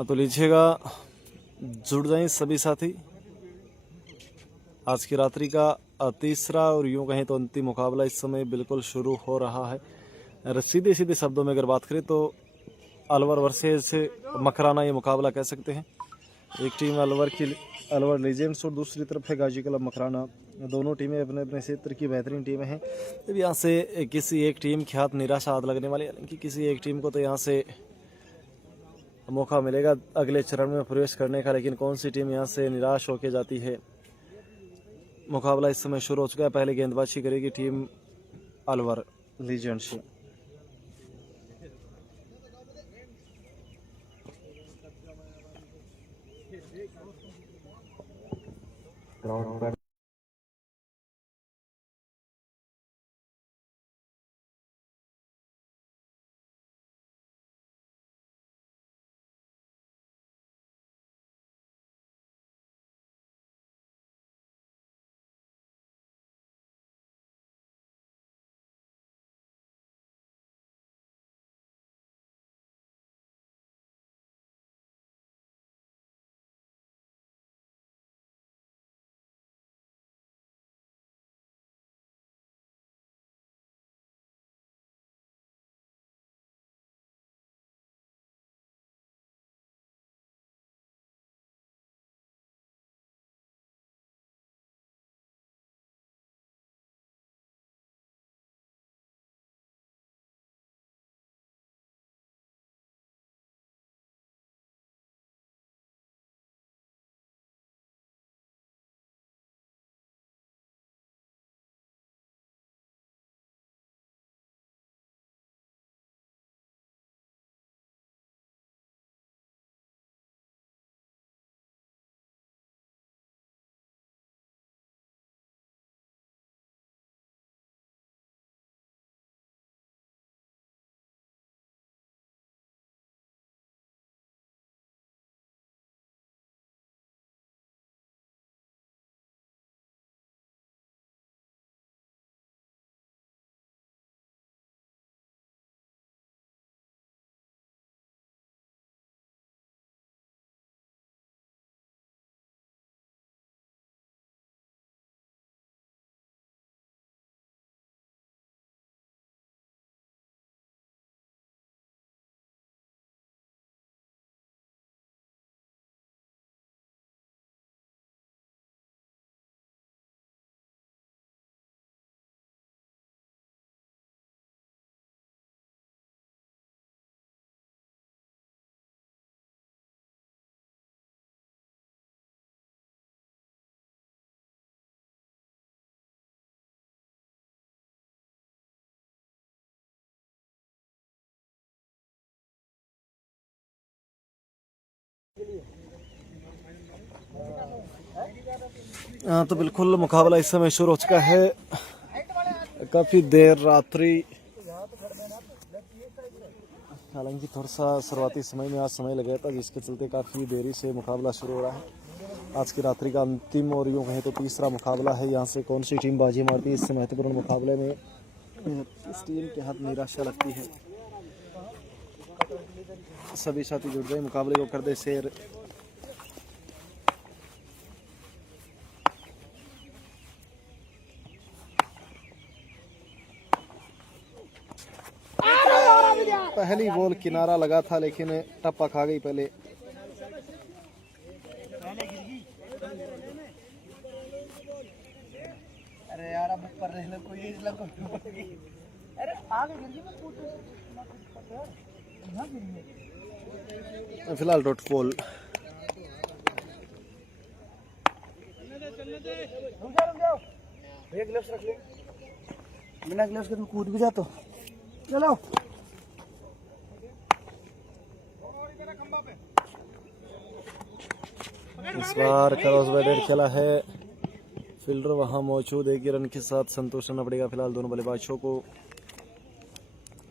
तो लीजिएगा, जुड़ जाएं सभी साथी। आज की रात्रि का तीसरा और यूं कहें तो अंतिम मुकाबला इस समय बिल्कुल शुरू हो रहा है। सीधे सीधे शब्दों में अगर बात करें तो अलवर वर्सेस मकराना ये मुकाबला कह सकते हैं। एक टीम अलवर लीजेंड्स और दूसरी तरफ है गाजी क्लब मकराना। दोनों टीमें अपने अपने क्षेत्र की बेहतरीन टीमें हैं। अब यहाँ से किसी एक टीम के हाथ निराशा हाथ लगने वाली, यानी कि किसी एक टीम को तो यहाँ से मौका मिलेगा अगले चरण में प्रवेश करने का, लेकिन कौन सी टीम यहाँ से निराश होकर जाती है। मुकाबला इस समय शुरू हो चुका है। पहले गेंदबाजी करेगी टीम अलवर लीजेंड्स। तो बिल्कुल मुकाबला इस समय शुरू हो चुका है। काफ़ी देर रात्रि, हालांकि थोड़ा सा शुरुआती समय में आज समय लगा था, जिसके चलते काफ़ी देरी से मुकाबला शुरू हो रहा है। आज की रात्रि का अंतिम और यूँ कहें तो तीसरा मुकाबला है। यहाँ से कौन सी टीम बाजी मारती है इस महत्वपूर्ण मुकाबले में, इस टीम के हाथ निराशा लगती है। सभी साथी जुड़ गए, मुकाबले को कर दे शेयर। पहली बॉल किनारा लगा था, लेकिन टप्पा खा गई पहले। अरे यार अब ऊपर रह लो, कोई लगो। अरे आगे गिर गई, मैं फिलहाल डॉट बॉल। रुक जाओ, भैया ग्लव्स रख ले। बिना ग्लव्स के तुम कूद भी जाते हो। चलो इस बार क्रॉस बैटेड खेला है। फील्डर वहां मौजूद, एक रन के साथ संतोष करना पड़ेगा फिलहाल दोनों बल्लेबाजों को।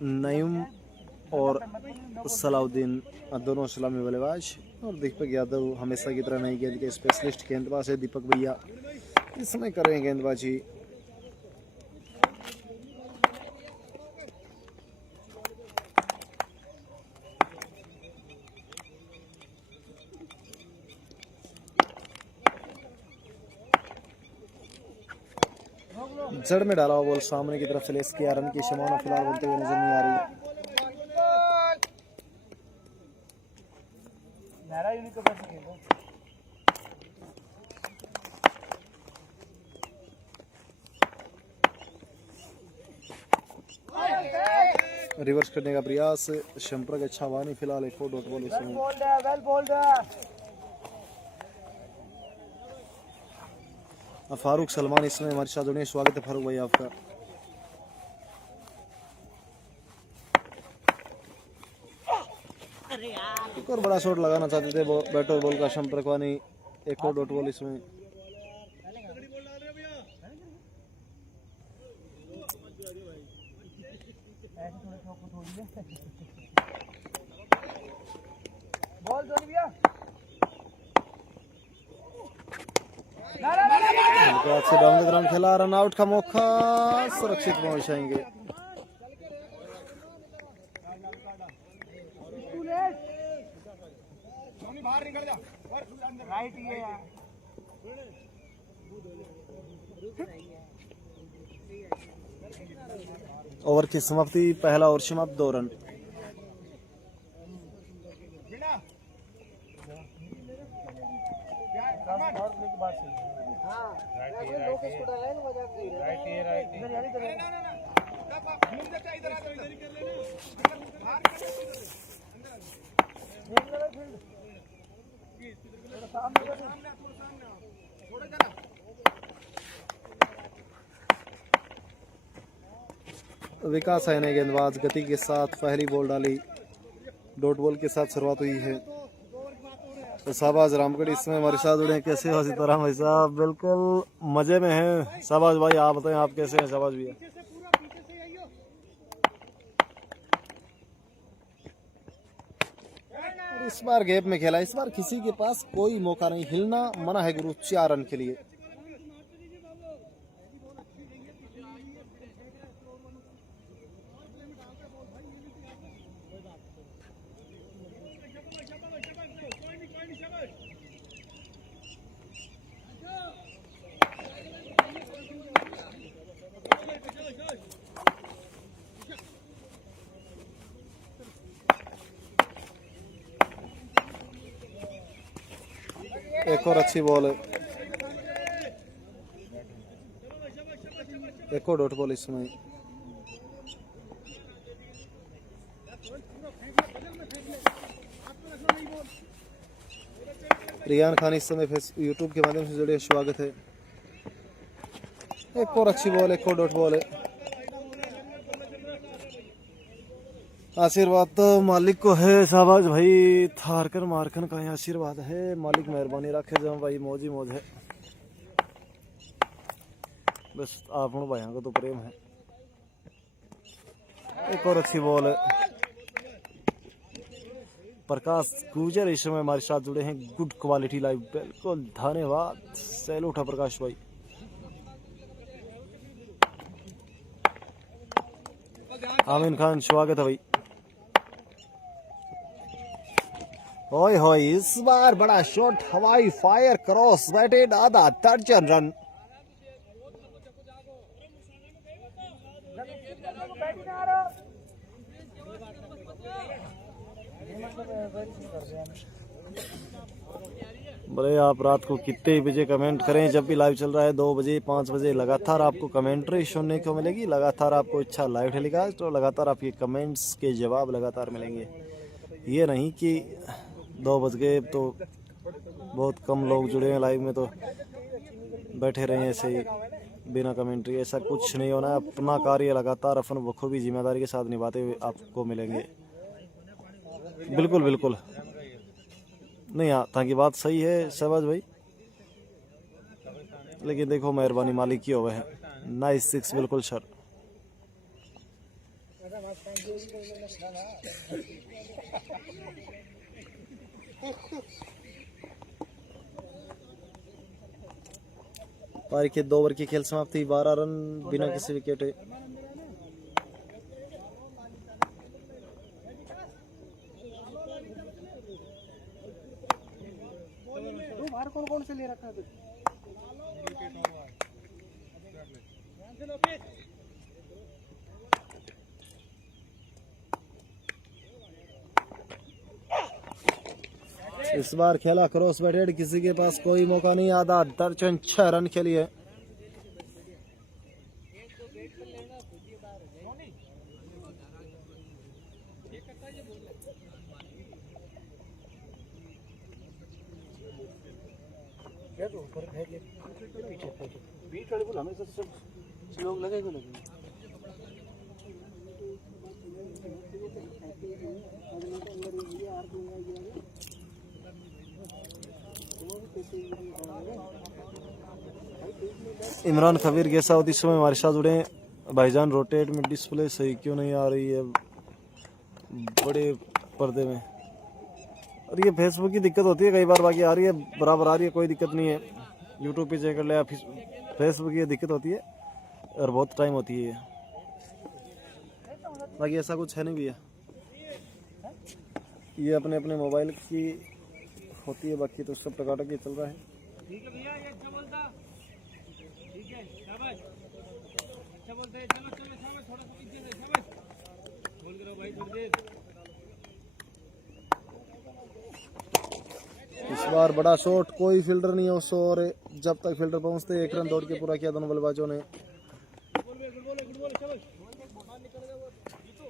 नईम और सलाउद्दीन दोनों सलामी बल्लेबाज, और दीपक यादव हमेशा की तरह नई गेंद के स्पेशलिस्ट गेंदबाज है। दीपक भैया इस समय कर रहे हैं गेंदबाजी। जड़ में डाला हुआ बॉल सामने की तरफ से लेस किया, रन की संभावना फिलहाल बनते हुए नजर नहीं आ रही। रिवर्स करने का प्रयास, संपर्क अच्छा हुआ नहीं फिलहाल। एक और डॉट बॉल इसमें। फारूक सलमान इसमें हमारे साथ जुड़े, स्वागत है फारूक भाई आपका। एक और बड़ा शॉट लगाना चाहते थे, बैट और बॉल का संपर्क हुआ नहीं। एक और डॉट बॉल इसमें। से डाउन द ग्राउंड खेला, रन आउट का मौका, सुरक्षित पहुंच आएंगे। ओवर की समाप्ति, पहला ओवर समाप्त, 2 रन। विकास है ने गेंदबाज गति के साथ पहली बॉल डाली, डॉट बॉल के साथ शुरुआत हुई है। तो शाहबाज रामगढ़ इसमें हमारे साथ जुड़े हैं। कैसे हो सीताराम भाई साहब? बिल्कुल मजे में हैं। शाहबाज भाई आप बताएं, आप कैसे हैं शाहबाज भैया? इस बार गैप में खेला, इस बार किसी के पास कोई मौका नहीं, हिलना मना है गुरु 4 रन के लिए। एक और अच्छी बॉल है, एक और डॉट बॉल इसमें। रियान खान इस समय यूट्यूब के माध्यम से जुड़े, स्वागत है। एक और अच्छी बॉल, एक और डॉट बॉल है। आशीर्वाद तो मालिक को है शाहबाज भाई, थारकर मारकन का ही आशीर्वाद है। मालिक मेहरबानी रखे, जब भाई मौज ही मौज है। बस आप भाइयों को तो प्रेम है। एक और अच्छी बॉल है। प्रकाश गुजर इस समय हमारे साथ जुड़े हैं, गुड क्वालिटी लाइव, बिल्कुल धन्यवाद, सैल्यूट है प्रकाश भाई। आमीन खान स्वागत है भाई। ओए होए, इस बार बड़ा शॉट, हवाई फायर, क्रॉस बैटेड, आधा दर्जन रन। बोले आप रात को कितने बजे कमेंट करें, जब भी लाइव चल रहा है 2 बजे 5 बजे लगातार आपको कमेंट्री सुनने को मिलेगी। लगातार आपको अच्छा लाइव टेलीकास्ट तो लगातार आपके कमेंट्स के जवाब लगातार मिलेंगे। ये नहीं कि 2 बज गए तो बहुत कम लोग जुड़े हैं लाइव में तो बैठे रहे ऐसे ही बिना कमेंट्री, ऐसा कुछ नहीं होना है। अपना कार्य लगातार अपन बखूबी जिम्मेदारी के साथ निभाते हुए आपको मिलेंगे। बिल्कुल बिल्कुल नहीं, हाँ ताकि बात सही है शहबाज भाई, लेकिन देखो मेहरबानी मालिक की हुए है। नाइस 6 बिल्कुल सर। पारी के 2 ओवर की खेल समाप्ति, 12 रन बिना किसी विकेट। कौन कौन से ले रखा है? इस बार खेला क्रॉस बैटेड, किसी के पास कोई मौका नहीं, आधा दर्जन 6 रन के लिए। बीच वाले बोल हमेशा सब लोग लगेगा लगेगा। इमरान कबीर कैसा होती समय हमारे साथ जुड़े हैं। भाईजान रोटेट में डिस्प्ले सही क्यों नहीं आ रही है बड़े पर्दे में? और ये फेसबुक की दिक्कत होती है कई बार, बाकी आ रही है बराबर आ रही है, कोई दिक्कत नहीं है। यूट्यूब पे चेक कर ले आप, फेसबुक की दिक्कत होती है और बहुत टाइम होती है। बाकी ऐसा कुछ है नहीं भैया, ये अपने अपने मोबाइल की होती है, बाकी तो सब टकाटक ये चल रहा है। ठीक है भैया, ये अच्छा बोलता, ठीक है, शाबाश, अच्छा बोलता है, चलो चलो शाबाश, थोड़ा सा पीछे से, शाबाश, बोल करो भाई थोड़ी देर। इस बार बड़ा शॉट, कोई फील्डर नहीं है उस और जब तक फील्डर पहुंचते 1 रन दौड़ के पूरा किया दोनों बल्लेबाजों ने। गुड बॉल, शाबाश, बाहर निकल गया वो, जीतो।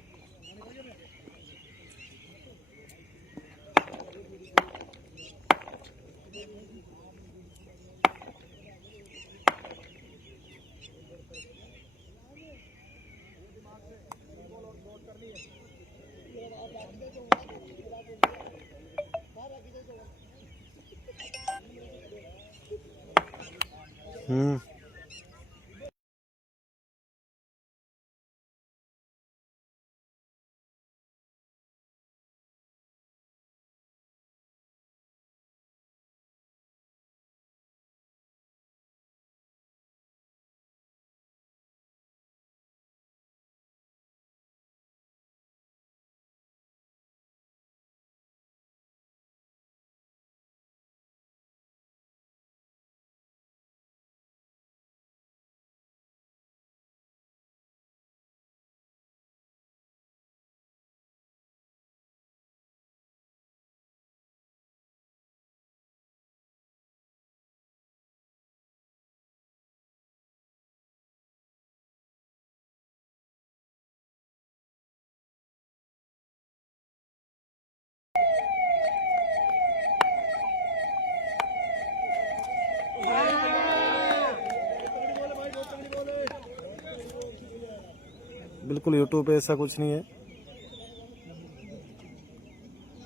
बिल्कुल यूट्यूब पे ऐसा कुछ नहीं है।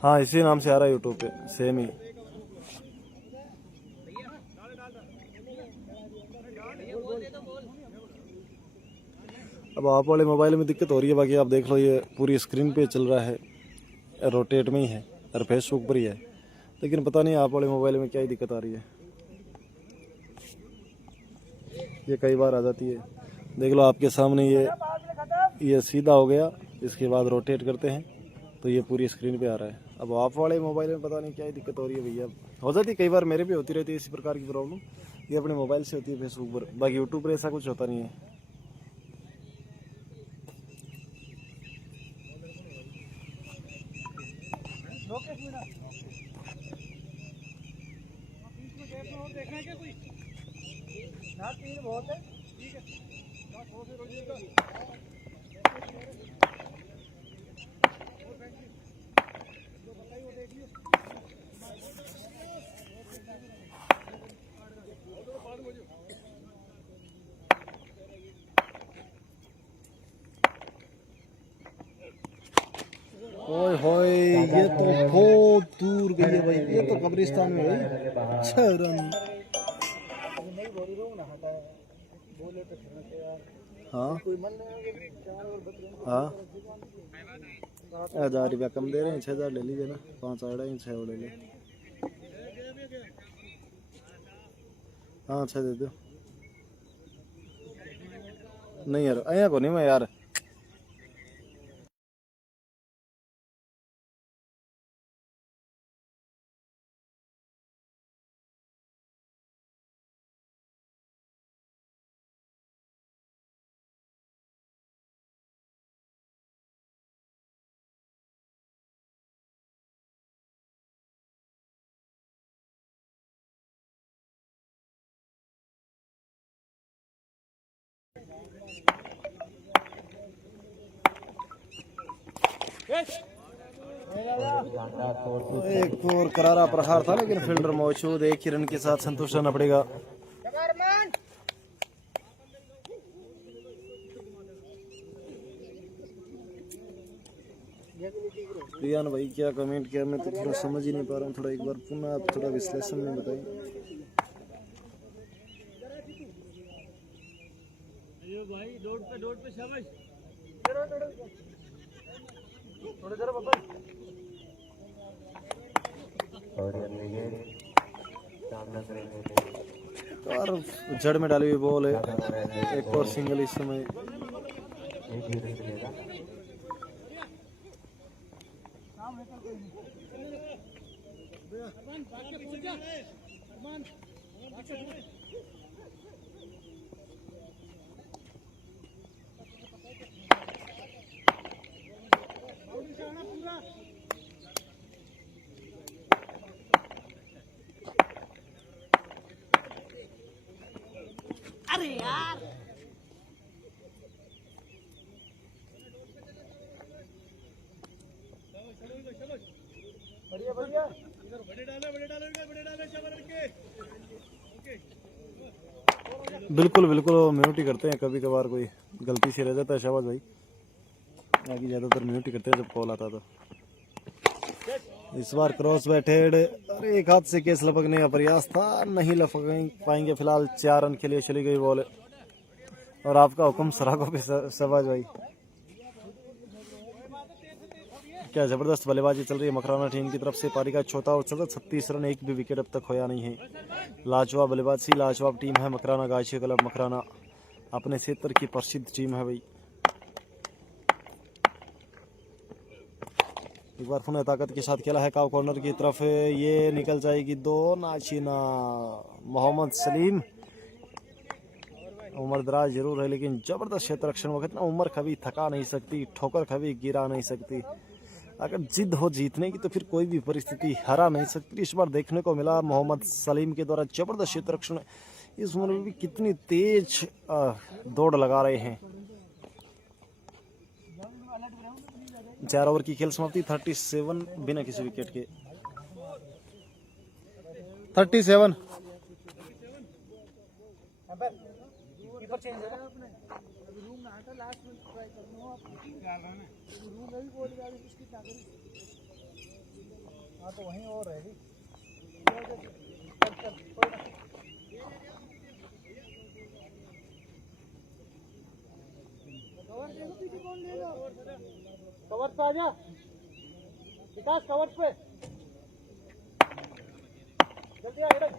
हाँ इसी नाम से आ रहा है यूट्यूब पे, सेम ही। अब आप वाले मोबाइल में दिक्कत हो रही है, बाकी आप देख लो ये पूरी स्क्रीन पे चल रहा है, रोटेट में ही है और फेसबुक पर ही है, लेकिन पता नहीं आप वाले मोबाइल में क्या ही दिक्कत आ रही है। ये कई बार आ जाती है, देख लो आपके सामने ये सीधा हो गया, इसके बाद रोटेट करते हैं तो ये पूरी स्क्रीन पे आ रहा है। अब आप वाले मोबाइल में पता नहीं क्या ही दिक्कत हो रही है भैया, हो जाती है कई बार, मेरे भी होती रहती है इसी प्रकार की प्रॉब्लम। ये अपने मोबाइल से होती है फेसबुक पर, बाकी यूट्यूब पर ऐसा कुछ होता नहीं है। देखना है क्या कोई? ना तीन बहुत है। ठीक है, थोड़ा सा रोजिएगा। ओए होए, ये तो बहुत दूर गई है भाई, ये तो कब्रिस्तान में गई। 6 रन। नहीं बोली रहा हूँ ना, हटा बोले तो फिर से यार हाँ कोई मन नहीं, 4 और बच रहे हाँ, 1000 रुपया कम दे रहे हैं, 6000 ले लीजिए ना, 5 आ रहे हैं, 6 और ले ले। हाँ 6 दे दो। नहीं यार, अया को नहीं मैं यार। एक और करारा प्रहार था, लेकिन फील्डर मौजूद, एक ही रन के साथ संतुष्ट रहना पड़ेगा। रियान भाई क्या कमेंट किया, मैं तो थोड़ा समझ ही नहीं पा रहा हूँ। थोड़ा एक बार पुनः आप थोड़ा विश्लेषण में बताएं। भाई डोट पे शाबाश। और जड़ में डाली हुई बॉल है, एक और सिंगल इस समय। अरे यार बिल्कुल बिल्कुल म्यूट ही करते हैं, कभी कभार कोई गलती से रह जाता है शाबाश भाई, बाकी ज्यादातर म्यूट ही करते हैं जब कॉल आता तो। इस बार क्रॉस बैठेड, अरे एक हाथ से केस लपकने का प्रयास था, नहीं लपक पाएंगे। फिलहाल 4 रन के लिए चली गई बॉल, और आपका हुक्म सराखों पे शाबाश भाई। क्या जबरदस्त बल्लेबाजी चल रही है मकराना टीम की तरफ से। पारी का चौथा और 36 रन, एक भी विकेट अब तक खोया नहीं है। लाजवाब बल्लेबाजी, लाजवाब टीम है मकराना गायची क्लब मकराना, अपने क्षेत्र की प्रसिद्ध टीम है भाई। एक बार पुनः ताकत के साथ खेला है काव कॉर्नर की तरफ, ये निकल जाएगी 2, नाचीना मोहम्मद सलीम। उम्र दराज जरूर है, लेकिन जबरदस्त क्षेत्र रक्षण वक्त ना उम्र कभी थका नहीं सकती, ठोकर कभी गिरा नहीं सकती। अगर जिद हो जीतने की तो फिर कोई भी परिस्थिति हरा नहीं सकती। इस बार देखने को मिला मोहम्मद सलीम के द्वारा जबरदस्त क्षेत्र रक्षण, इस उम्र में भी कितनी तेज दौड़ लगा रहे हैं। 4 ओवर की खेल समाप्ति, 37 बिना किसी विकेट के। 37 हाँ तो वहीं और है कवर पे आ जा विकास, कवर पे जल्दी आ इधर।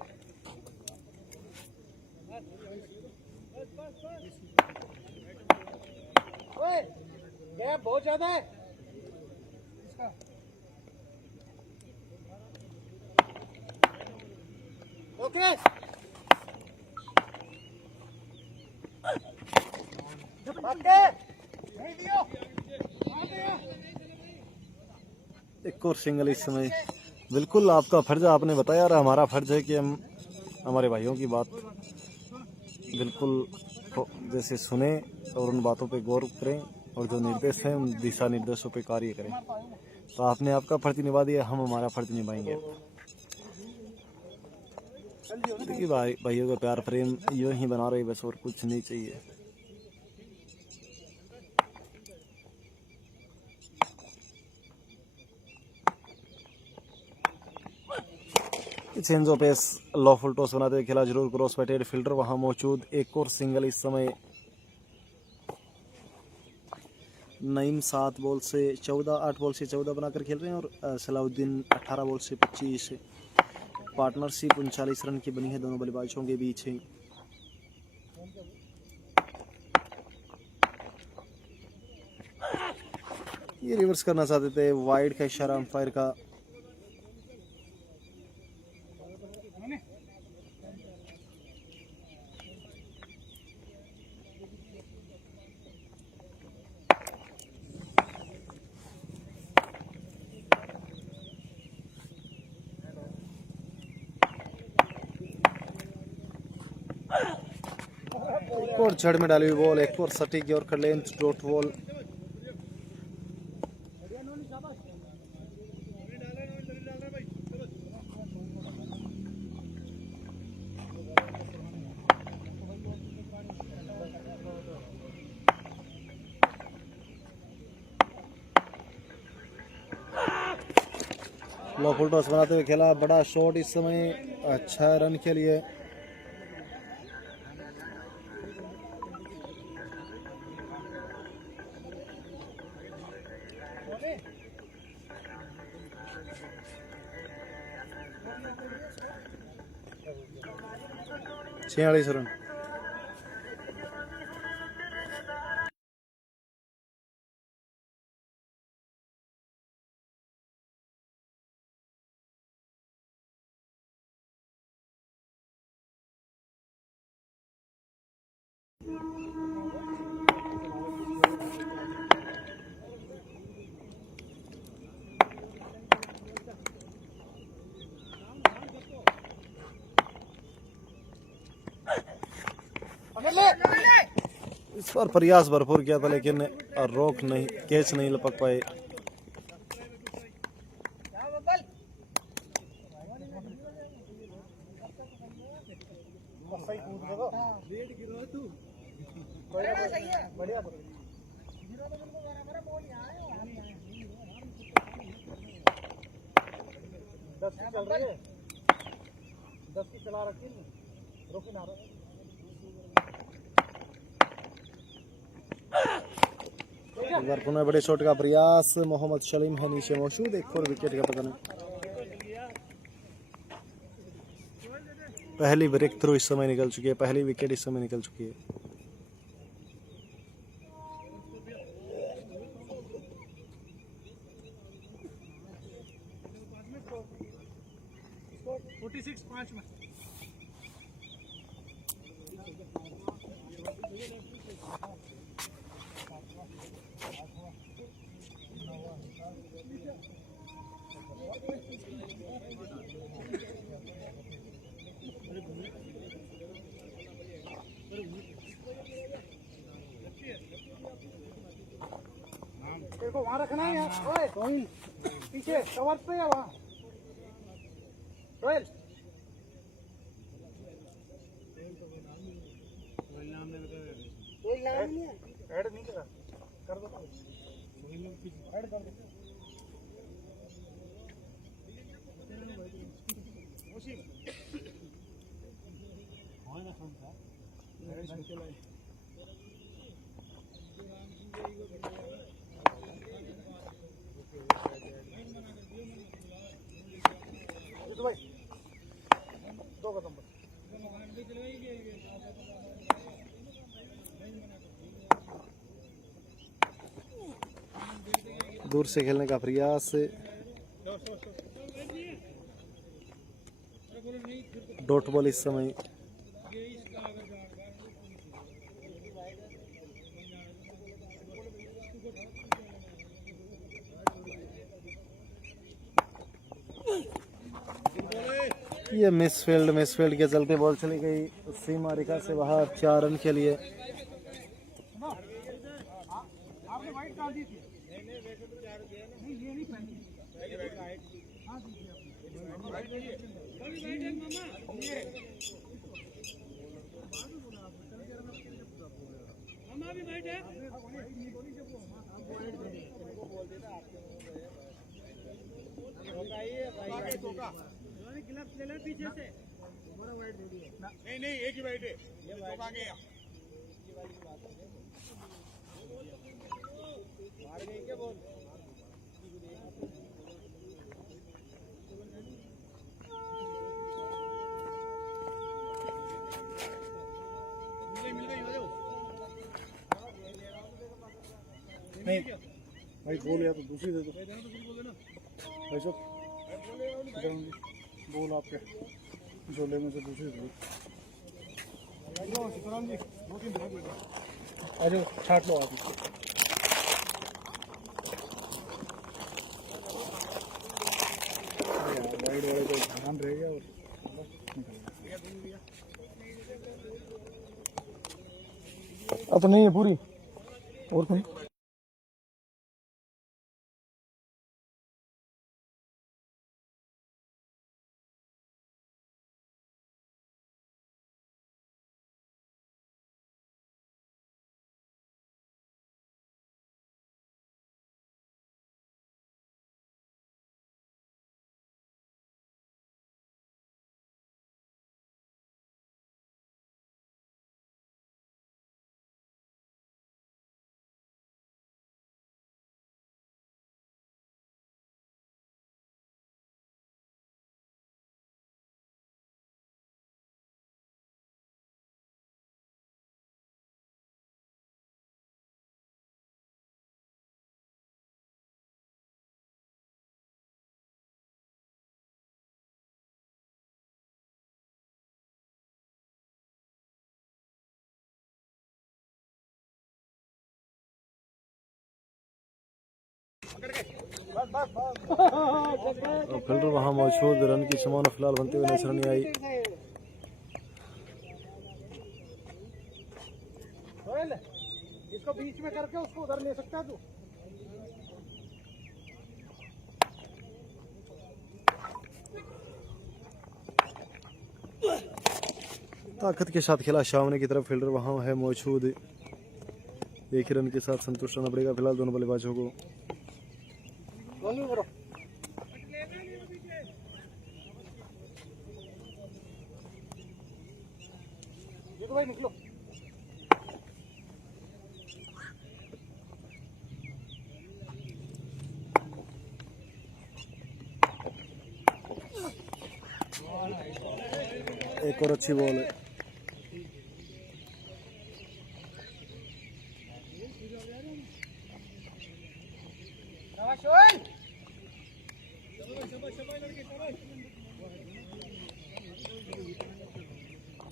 ओए गैप बहुत ज्यादा है इसका। ओके एक और सिंगल इस समय। बिल्कुल आपका फर्ज, आपने बताया, और हमारा फर्ज है कि हम हमारे भाइयों की बात बिल्कुल जैसे सुने और उन बातों पे गौर करें, और जो निर्देश हैं उन दिशा निर्देशों पे कार्य करें। तो आपने आपका फर्ज निभा दिया, हम हमारा फर्ज निभाएंगे। देखिए भाइयों का प्यार प्रेम यूं ही बना रहे, बस और कुछ नहीं चाहिए। चेंज ऑफ पेस, लॉफुल टॉस बनाते हुए खेला जरूर, क्रॉस बैटेड, फील्डर वहां मौजूद। एक और सिंगल इस समय। नईम 7 बॉल से 14, 8 बॉल से 14 बनाकर खेल रहे हैं, और सलाउद्दीन 18 बॉल से 25। पार्टनरशिप 39 रन की बनी है दोनों बल्लेबाजों के बीच। ये रिवर्स करना चाहते थे, वाइड का इशारा अंपायर का। एक और जड़ में डाली हुई बॉल, एक और सटीक और लेंथ डॉट बॉल। लो फुल टॉस बनाते हुए खेला, बड़ा शॉट इस समय, अच्छा रन के लिए। छियालीस रन। इस बार प्रयास भरपूर किया था लेकिन रोक नहीं, कैच नहीं लपक पाए। एक बार पुनः बड़े शॉट का प्रयास, मोहम्मद सलीम है नीचे मौजूद, एक और विकेट का पतन। पहली ब्रेक थ्रू इस समय निकल चुकी है, पहली विकेट इस समय निकल चुकी है। तेरे को वहाँ रखना है यार। ओए सोहिल, पीछे कवर पे है वहाँ। सोहिल कोई नाम नहीं है, ऐड नहीं करा, कर दो, ऐड कर दो। दो कदम दूर से खेलने का प्रयास, डॉट बॉल इस समय। ये मिसफील्ड के चलते बॉल चली गई सीमा रेखा से बाहर, 4 रन के लिए। पीछे से नहीं एक ही वाइट है, ये तो आगे है। मार गई क्या बॉल? नहीं भाई, बोल या तो दूसरी दे दो भाई साहब, बोल आपके झोले में से दूसरी दे दो। अरे छाट लो आप इसको। वाइड वाले को ध्यान रहेगा और अब तो नहीं है पूरी और कहीं। और फील्डर वहां मौजूद, रन की संभावना फिलहाल बनते हुए नजर नहीं आई। इसको बीच में करके उसको उधर ले सकता है तू। ताकत के साथ खेला सामने की तरफ, फील्डर वहां है मौजूद। एक ही रन के साथ संतुष्ट रहना पड़ेगा फिलहाल दोनों बल्लेबाजों को। ये तो भाई निकलो। एक और अच्छी बॉल है।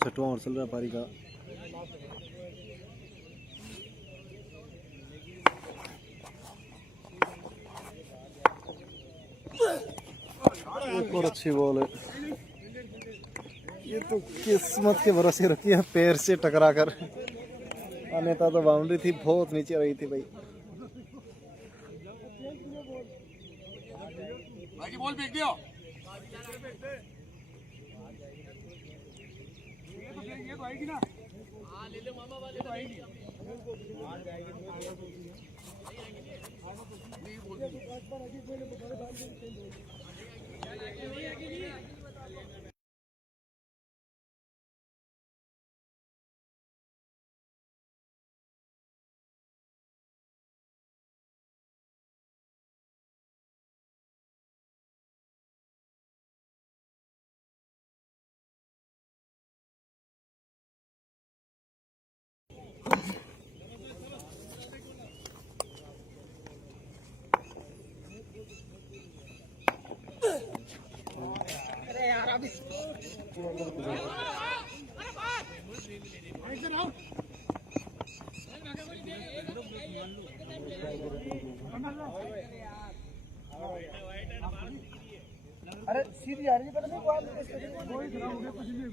छठवां ओवर चल रहा है पारी का। एक और अच्छी बॉल है। ये तो किस्मत के भरोसे रखी है, पैर से टकरा कर, अन्यथा तो बाउंड्री थी, बहुत नीचे रही थी भाई। बॉल फेंक दियो। ये तो आएगी ना। हाँ ले लो मामा वाले तो आएगी। अरे सीधी आ रही है, पता नहीं कोई खराब हो गया कुछ भी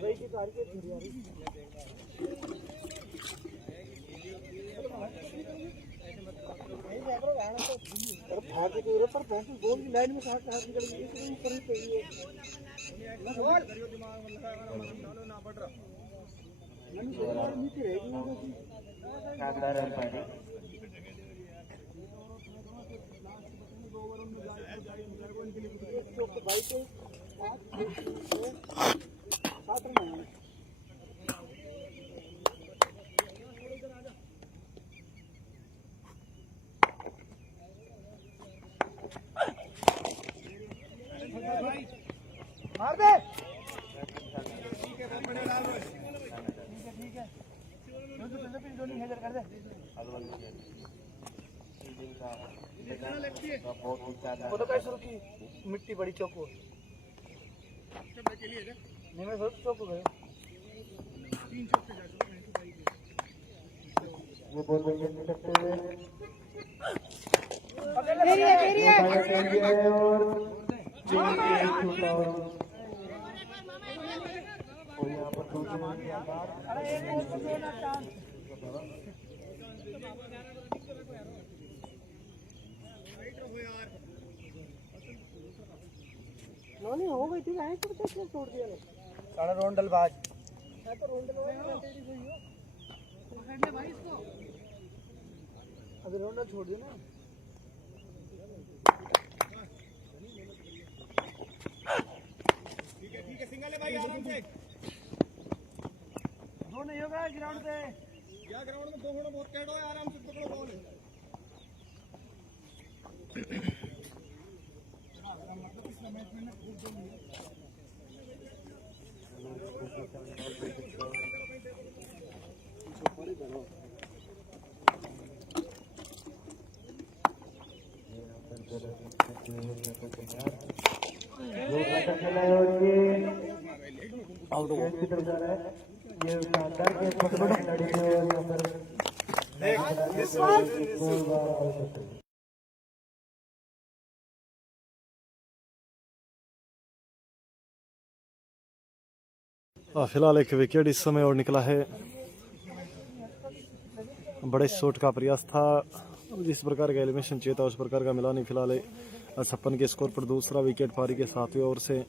भाई की कार के सीधी आ रही अरे भाग के पूरे पर पैंतीस गोल की लाइन में 60 निकल गई, इसलिए ऊपर ही चाहिए ना बोल दिमाग में लगाना डालो ना पड़ रहा नीचे रहेगी शानदार रन पारी। मार दे। ठीक है कर दे। वो तो कैसे रुकी मिट्टी बड़ी चौको नहीं मैं सोच चौको गए 3 चौके वो बोल रहे हैं सकते हुए और यहाँ पर नहीं हो गई थी तो कैसे छोड़ दिया सारा रोंडलबाज मैं तो भाई इसको अभी रोंडल छोड़ दिया ना। ठीक है सिंगल है भाई आराम से दो नहीं होगा ग्राउंड पे या ग्राउंड में दो होना बहुत कैड हो आराम से पकड़ो बॉल मतलब इस मैच में ना खूब गोल मिले आउट हो गया, ये शानदार फिलहाल एक विकेट इस समय और निकला है। बड़े शॉट का प्रयास था, जिस प्रकार का एलिमिनेशन चाहिए था उस प्रकार का मिला नहीं। फिलहाल 56 के स्कोर पर दूसरा विकेट पारी के 7वें ओवर से।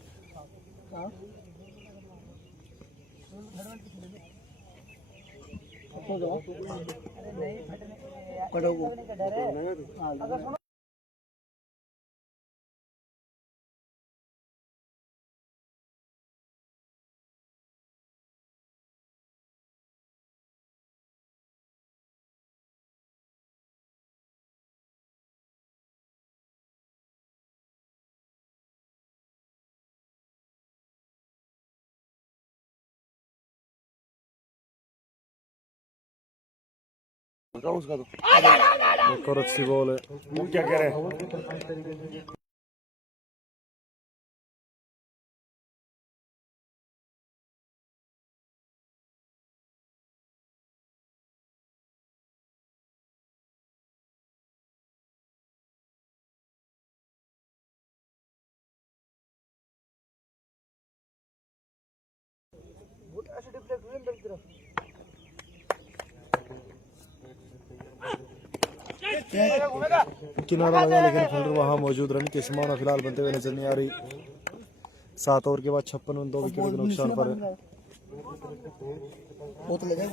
उसका तो एक और अच्छी बॉल है। वो क्या कह रहे हैं? ऐसे डिफ्लेक्ट हुए अंदर की तरफ। किनारा लगा, लेकिन फील्डर वहां मौजूद। रन की संभावना फिलहाल बनते हुए नजर नहीं आ रही। 7 ओवर के बाद 56 रन 2 विकेट के नुकसान पर। बोतल ले जाए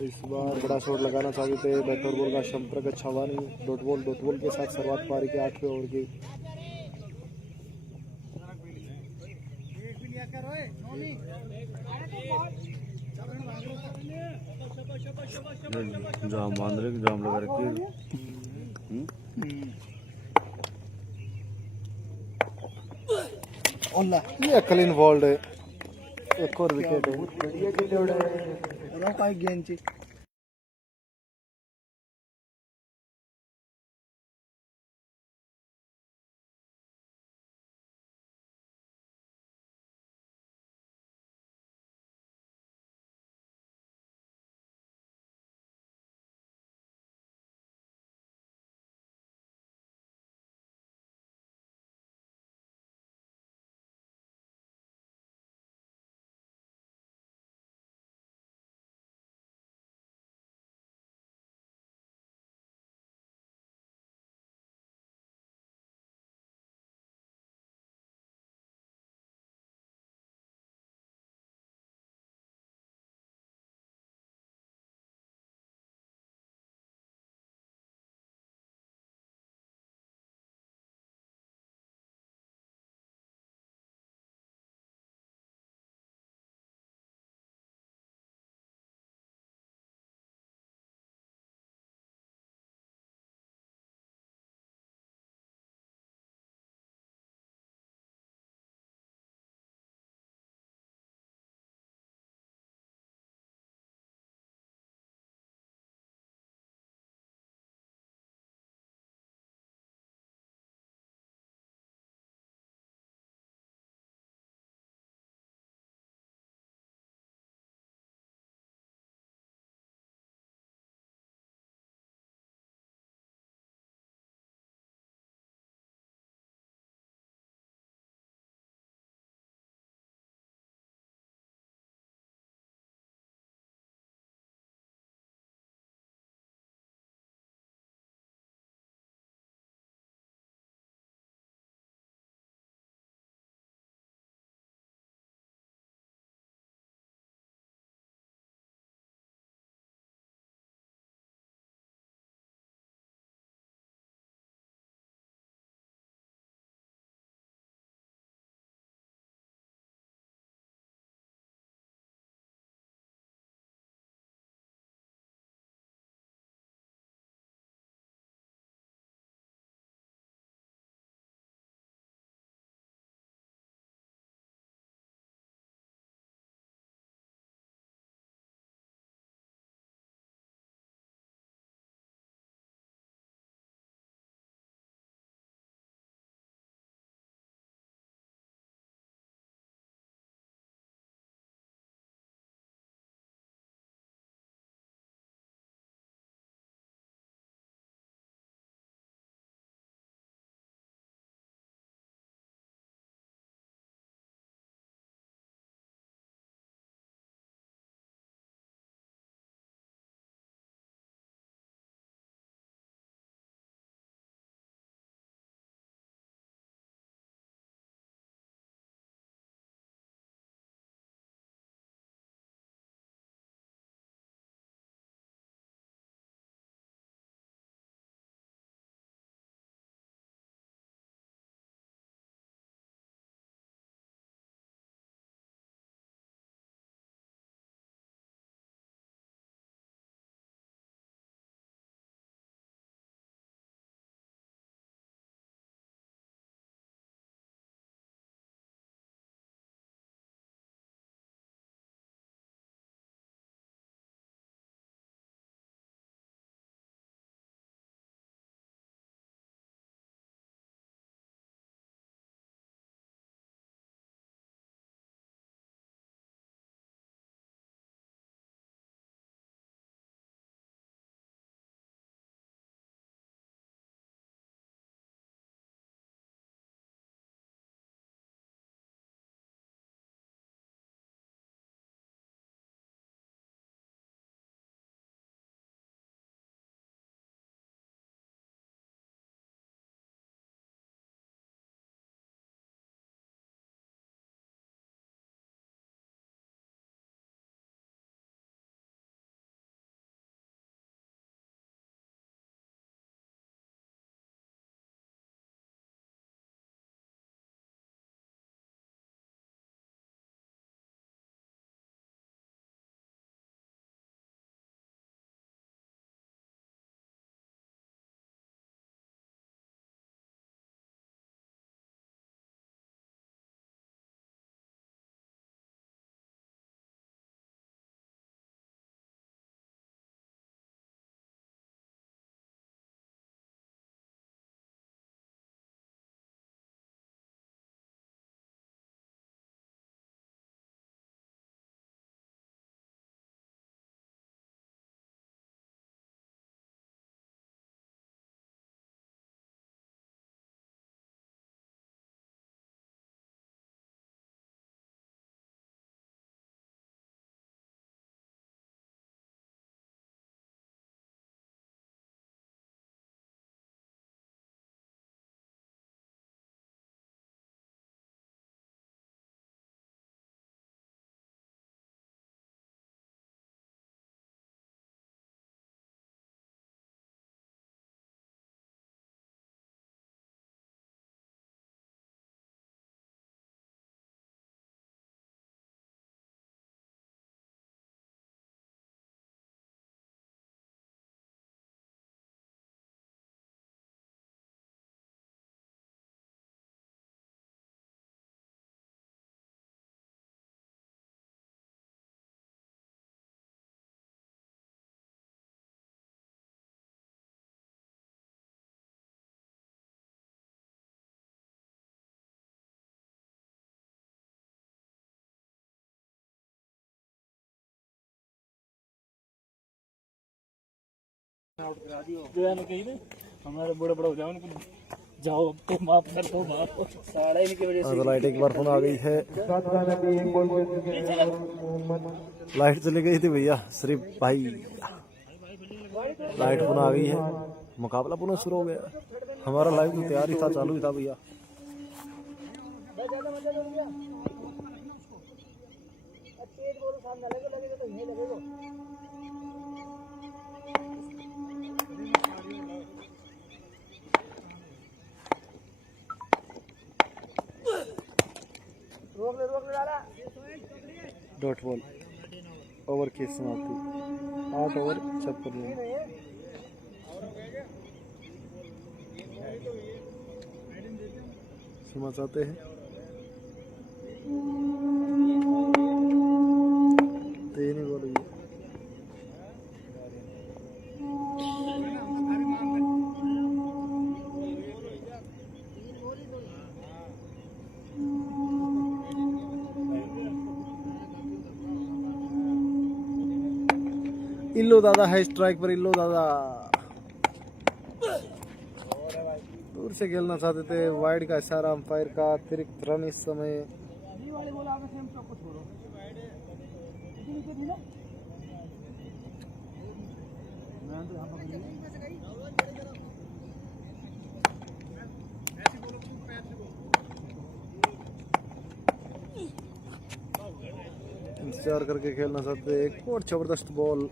इस बार बड़ा शॉट लगाना चाहते थे। बैटर बॉल का संपर्क अच्छा हुआ नहीं। डॉट बॉल के साथ शुरुआत पारी के 8वें ओवर की। जाम बांध रहे, जाम लगा रखी है। ये क्लीन बॉल्ड है। एक और विकेट है। बढ़िया गेंद जो है ना कहीं ना हमारे बड़े बड़े हो जाओ उनको जाओ अब तो माफ कर दो माफ साढ़े इनकी वजह से तो लाइट एक बार फोन आ गई है, लाइट चली गई थी भैया सिर्फ भाई, लाइट पुनः आ गई है, मुकाबला पुनः शुरू हो गया। हमारा लाइव तो तैयार ही था, चालू ही था भैया। डॉट बॉल ओवर की समाप्ति, 8 ओवर 56 रन। सुना चाहते हैं 3 ही बॉल हुई। इल्लो दादा है स्ट्राइक पर, इल्लो दादा दूर से खेलना चाहते थे, वाइड का इशारा अंपायर का, अतिरिक्त रन इस समय। इंतजार करके खेलना चाहते थे, एक और जबरदस्त बॉल।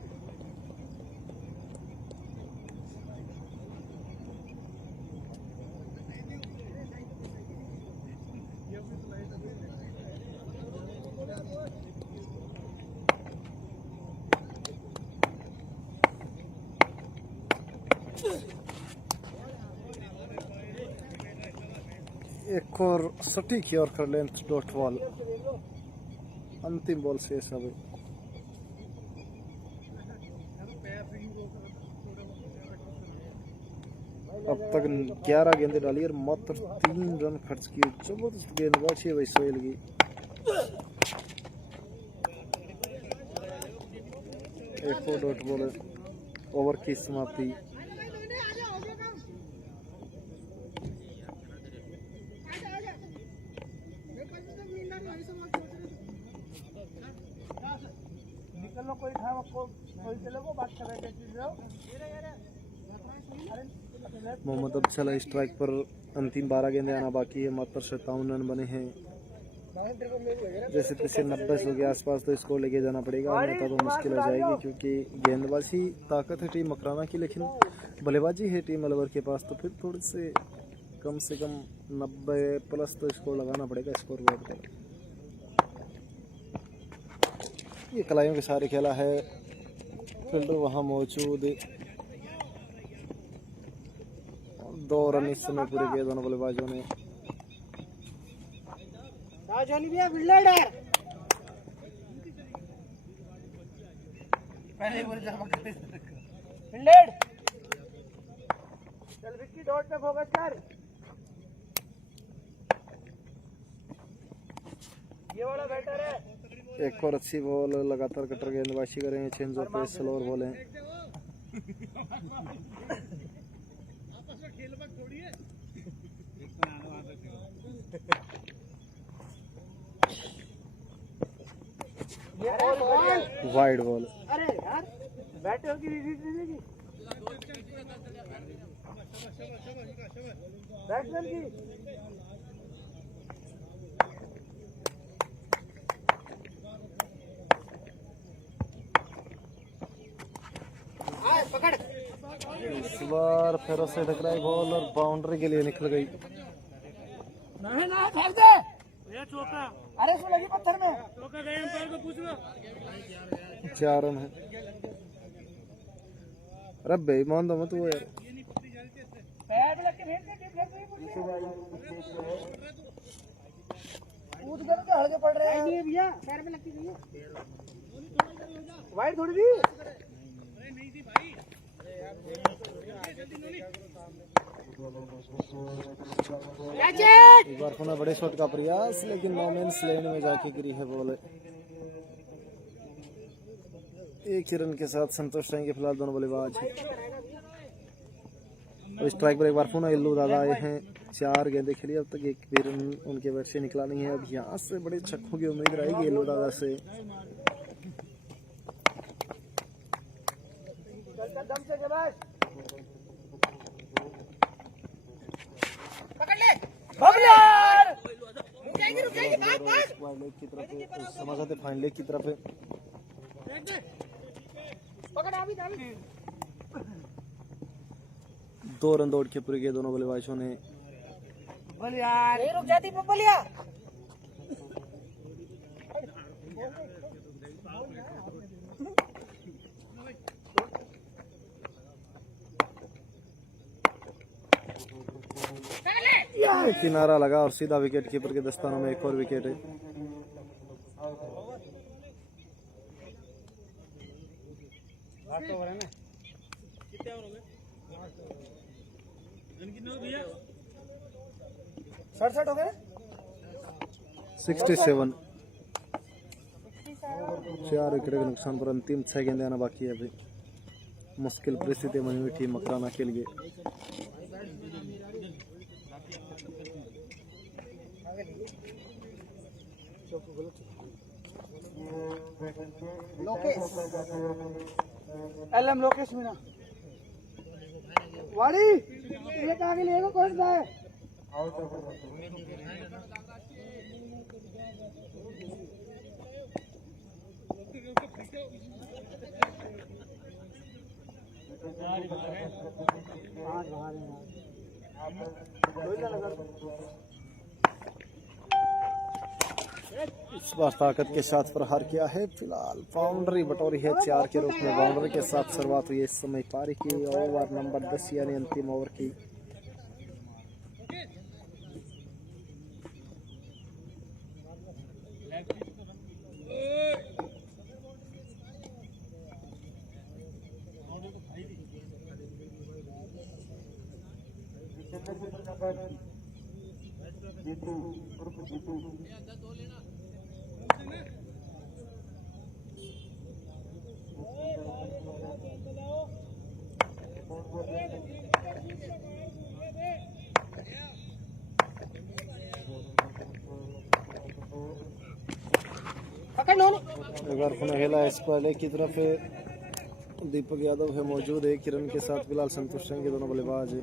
एक और सटीक यॉर्कर लेंथ डॉट बॉल, अंतिम बॉल से सब। अब तक 11 गेंदें डाली और मात्र 3 रन खर्च किए। जबरदस्त गेंदबाजी है भाई सोहेल की। एक और डॉट बॉल, ओवर की समाप्ति। कोई था आपको कोई चलो को बात कर रहे थे। मोहम्मद अफजल स्ट्राइक पर, अंतिम 12 गेंदें आना बाकी है, मात्र 57 रन बने हैं। जैसे तैसे 90 के आसपास तो इसको लेके जाना पड़ेगा, अन्यथा तो मुश्किल हो जाएगी, क्योंकि गेंदबाजी ताकत है टीम मकराना की, लेकिन बल्लेबाजी है टीम अलवर के पास, तो फिर थोड़े से कम 90 प्लस तो इसको लगाना पड़ेगा स्कोर बोर्ड पर। ये कलाइयों के सारे खेला है, फील्डर वहाँ मौजूद। 2 रन इस समय पूरे किए दोनों बल्लेबाजों ने। चल विक्की डॉट पे फोकस कर, ये वाला बेटर है। एक और अच्छी बॉल, लगातार कटर गेंदबाजी करें, change of pace, slower ball है। Wide ball. अरे यार बैटर की बैट्समैन की पकड़। इस बार फिर से टकराई बॉल और बाउंड्री के लिए निकल गई। नहीं ना फेंक दे ये चौका। अरे इसमें लगी पत्थर में चौका गए, अंपायर को पूछ लो। 4 रन है। अरे बेईमान तो मत वो यार, पैर पे लग के फेंक दे, कूद कर के हल्के पड़ रहे हैं। नहीं भैया पैर में लगती नहीं है, वाइड थोड़ी दी। अरे नहीं थी भाई, एक बार पुनः बड़े शॉट का प्रयास, लेकिन नो मीन्स लैंड में जाके गिरी है बॉल। एक ही रन के साथ संतोष रहेंगे फिलहाल दोनों बल्लेबाज। अब स्ट्राइक पर एक बार पुनः इल्लू दादा आए हैं, 4 गेंदें खेली अब तक, एक भी रन उनके बैट से निकला नहीं है। अब यहाँ से बड़े छक्कों की उम्मीद रहेगी इल्लू दादा से। दम से जबाश पकड़ ले बबलर रुक जाएगी लेग की तरफ समझ आते, फाइन लेग की तरफ पकड़ अभी अभी 2 रन दौड़ के पूरे किए दोनों बल्लेबाजों ने। यार नहीं रुक जाती बबलिया। किनारा लगा और सीधा विकेट कीपर के दस्तानों में एक और विकेट है। सड़सठ हो गए 67, 4 विकेट के नुकसान पर अंतिम 6 गेंदें आना बाकी है। अभी मुश्किल परिस्थिति बनी हुई थी मकराना के लिए। लोकेश एलएम लोकेश मीना वाड़ी ये आगे लेगा कौन सा है इस बार ताकत के साथ प्रहार किया है। फिलहाल बाउंड्री बटोरी है 4 के रूप में। बाउंड्री के साथ शुरुआत हुई इस समय पारी की। ओवर नंबर 10 यानी अंतिम ओवर की। एक बार पुनः खेला इस पहले की तरफ दीपक यादव है मौजूद है किरण के साथ। फिलहाल संतोष सिंह के दोनों बल्लेबाज है।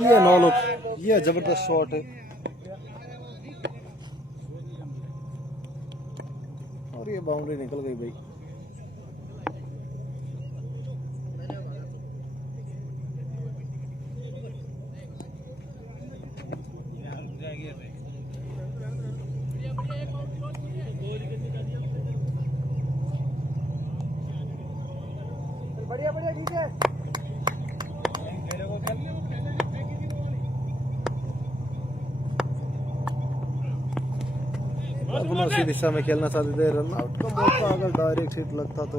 ये नो लुक, ये जबरदस्त शॉट है और ये बाउंड्री निकल गई भाई। बढ़िया बढ़िया ठीक है अपना उसी दिशा में खेलना चाहते थे। रन आउट का मौका अगर डायरेक्ट हिट लगता तो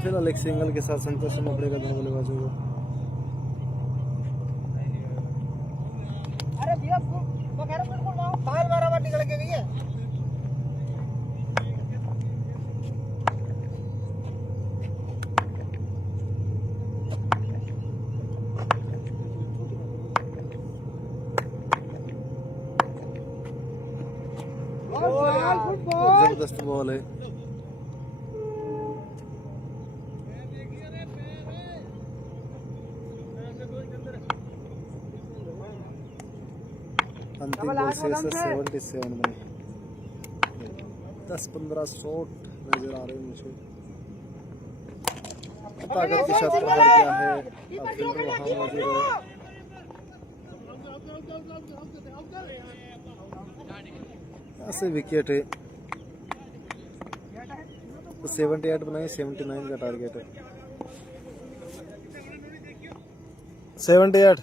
फिलहाल एक सिंगल के साथ संतोष करना पड़ेगा दोनों बल्लेबाजों को। अरे भैया बगैर बिल्कुल बाहर बराबर निकल के गई है। जबरदस्त बॉल है। अंतिम बॉल से 77 बने। 10-15 शॉट नजर आ रहे हैं मुझे। ताकत के साथ प्रहार किया है। अब फील्डर वहां मौजूद है। यहाँ से विकेट है। तो 78 बनाए, 79 का टारगेट है। 78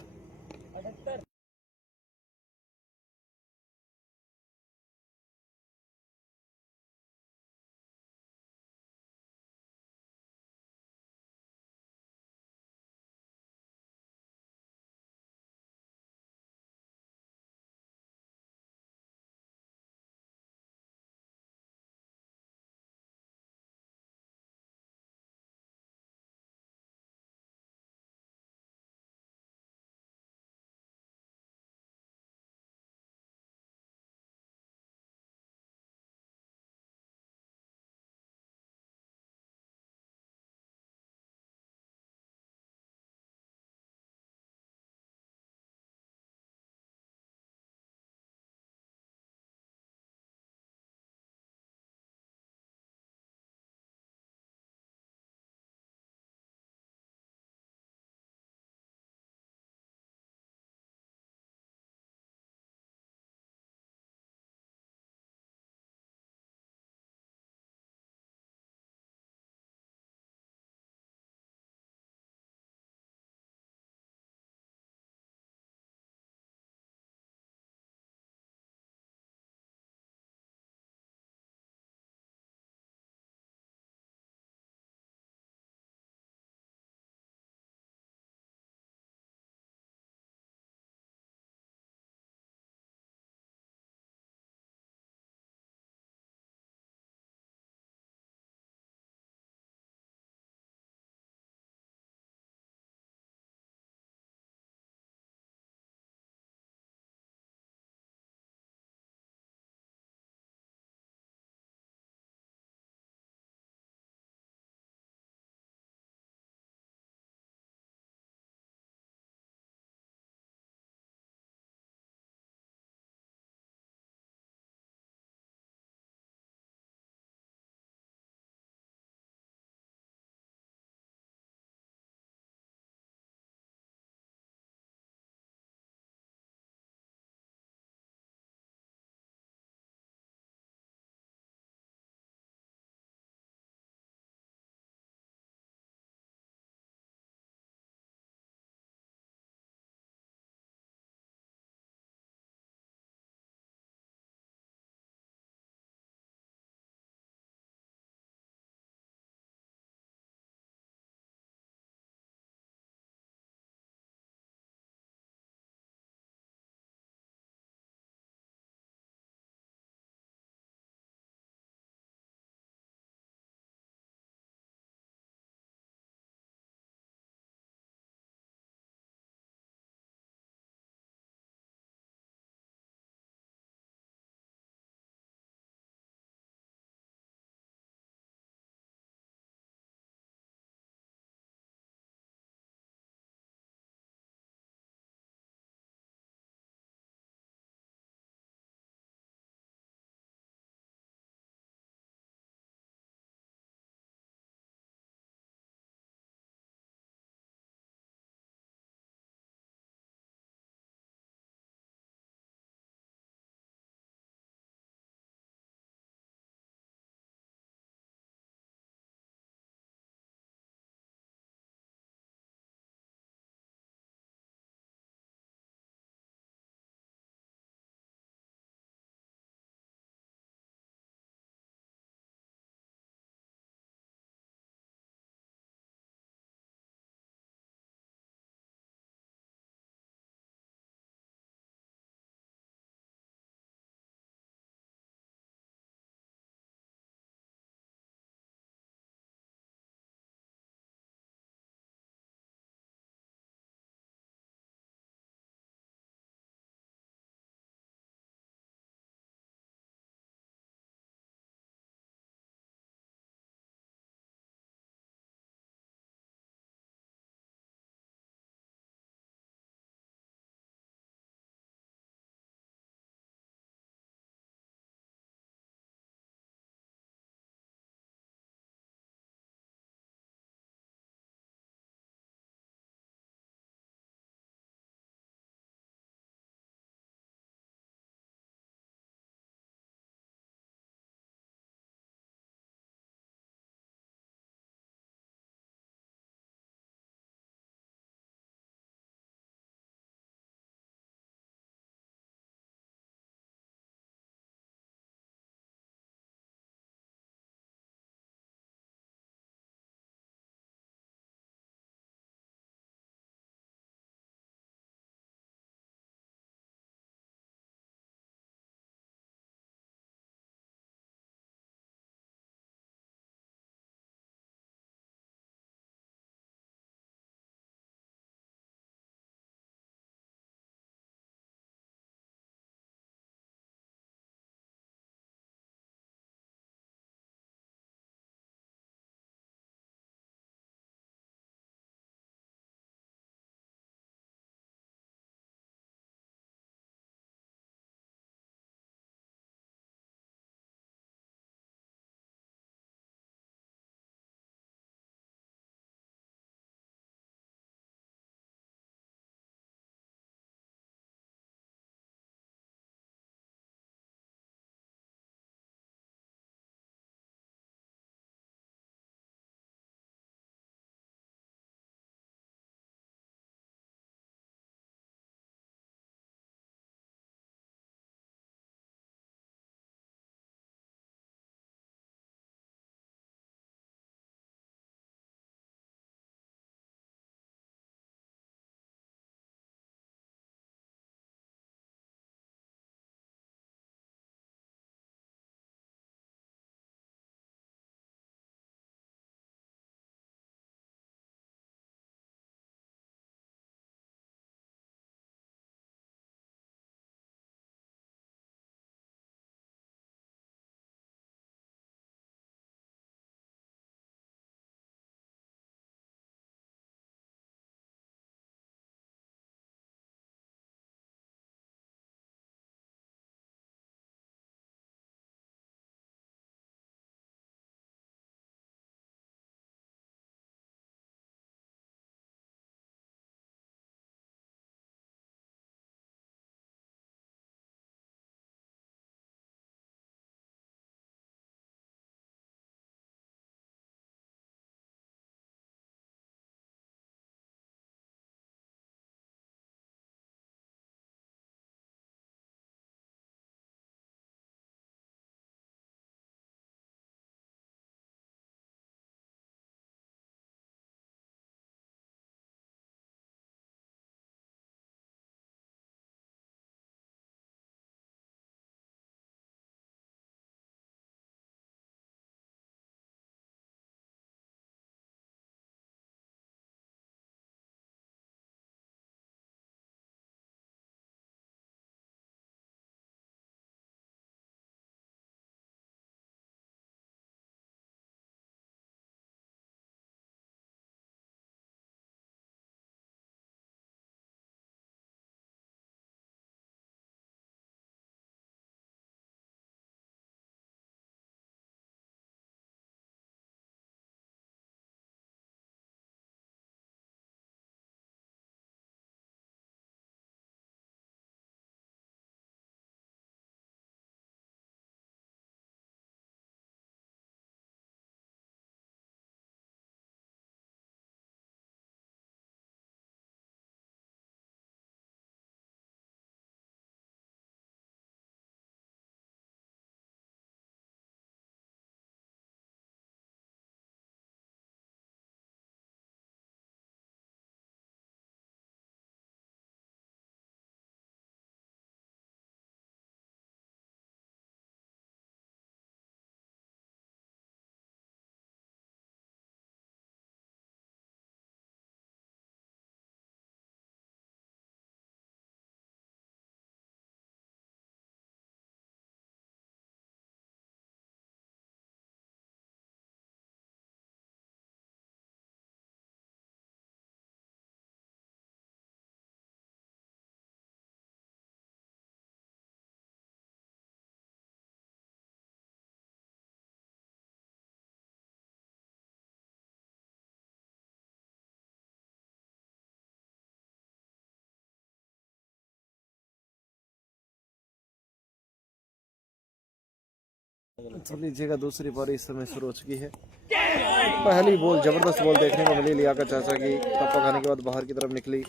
लीजिएगा दूसरी पारी इस समय शुरू हो चुकी है। पहली बॉल जबरदस्त बॉल देखने को मिली लियाकत चाचा की, टप्पा खाने के बाद बाहर की तरफ निकली।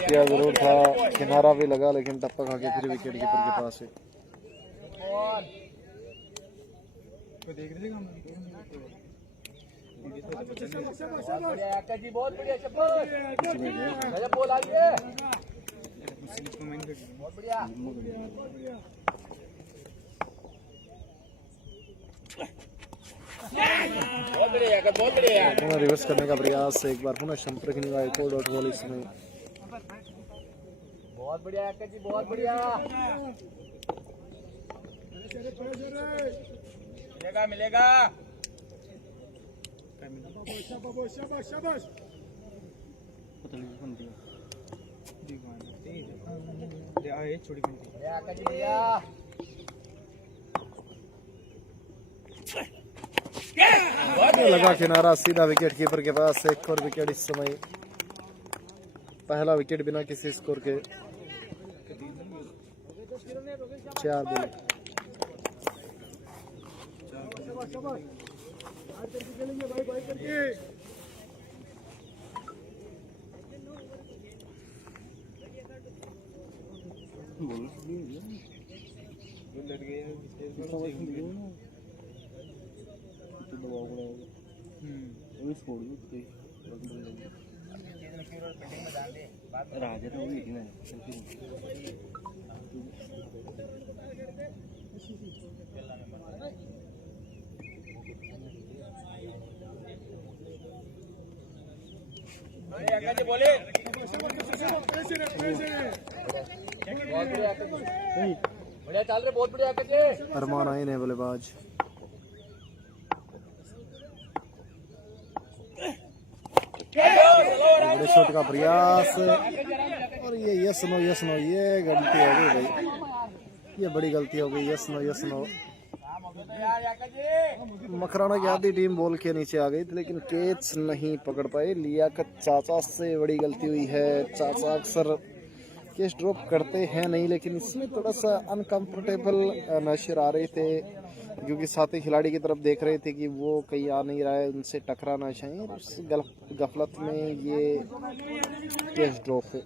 किया जरूर था, किनारा भी लगा लेकिन टप्पा खा के फिर विकेट कीपर के पास है। पुनः रिवर्स करने का प्रयास, एक बार पुनः संपर्क नहीं हुआ, एक और डॉट बॉल इसमें। बहुत बढ़िया जी, बहुत बढ़िया। मिलेगा मिलेगा। लगा किनारा, सीधा विकेट कीपर के पास। एक और विकेट इस समय, पहला विकेट बिना किसी स्कोर के। 4 बॉल। बोले बढ़िया चल रहे, बहुत बढ़िया जी। अरमान आइन है बल्लेबाज। बड़े शॉट का प्रयास और ये यस नो, ये गलती हो गई भाई, ये बड़ी गलती हो गई। Yes no. मकराना की आधी टीम बॉल के नीचे आ गई थी लेकिन कैच नहीं पकड़ पाए। लियाकत चाचा से बड़ी गलती हुई है। चाचा अक्सर कैच ड्रॉप करते हैं नहीं, लेकिन इसमें थोड़ा सा अनकंफर्टेबल नजर आ रहे थे क्योंकि साथी खिलाड़ी की तरफ देख रहे थे कि वो कहीं आ नहीं रहा है, उनसे टकराना चाहिए। उस गफलत में ये कैच ड्रॉप है।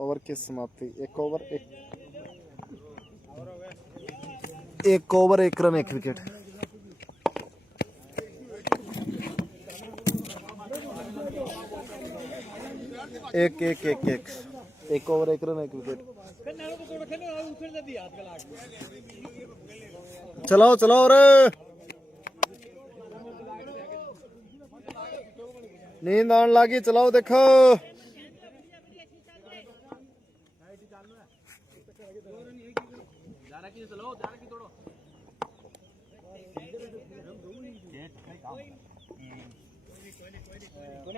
ओवर की समाप्ति। एक ओवर एक रन, एक विकेट। एक ओवर एक रन, एक विकेट। चलाओ रे, नींद आने लगी, चलाओ देखो।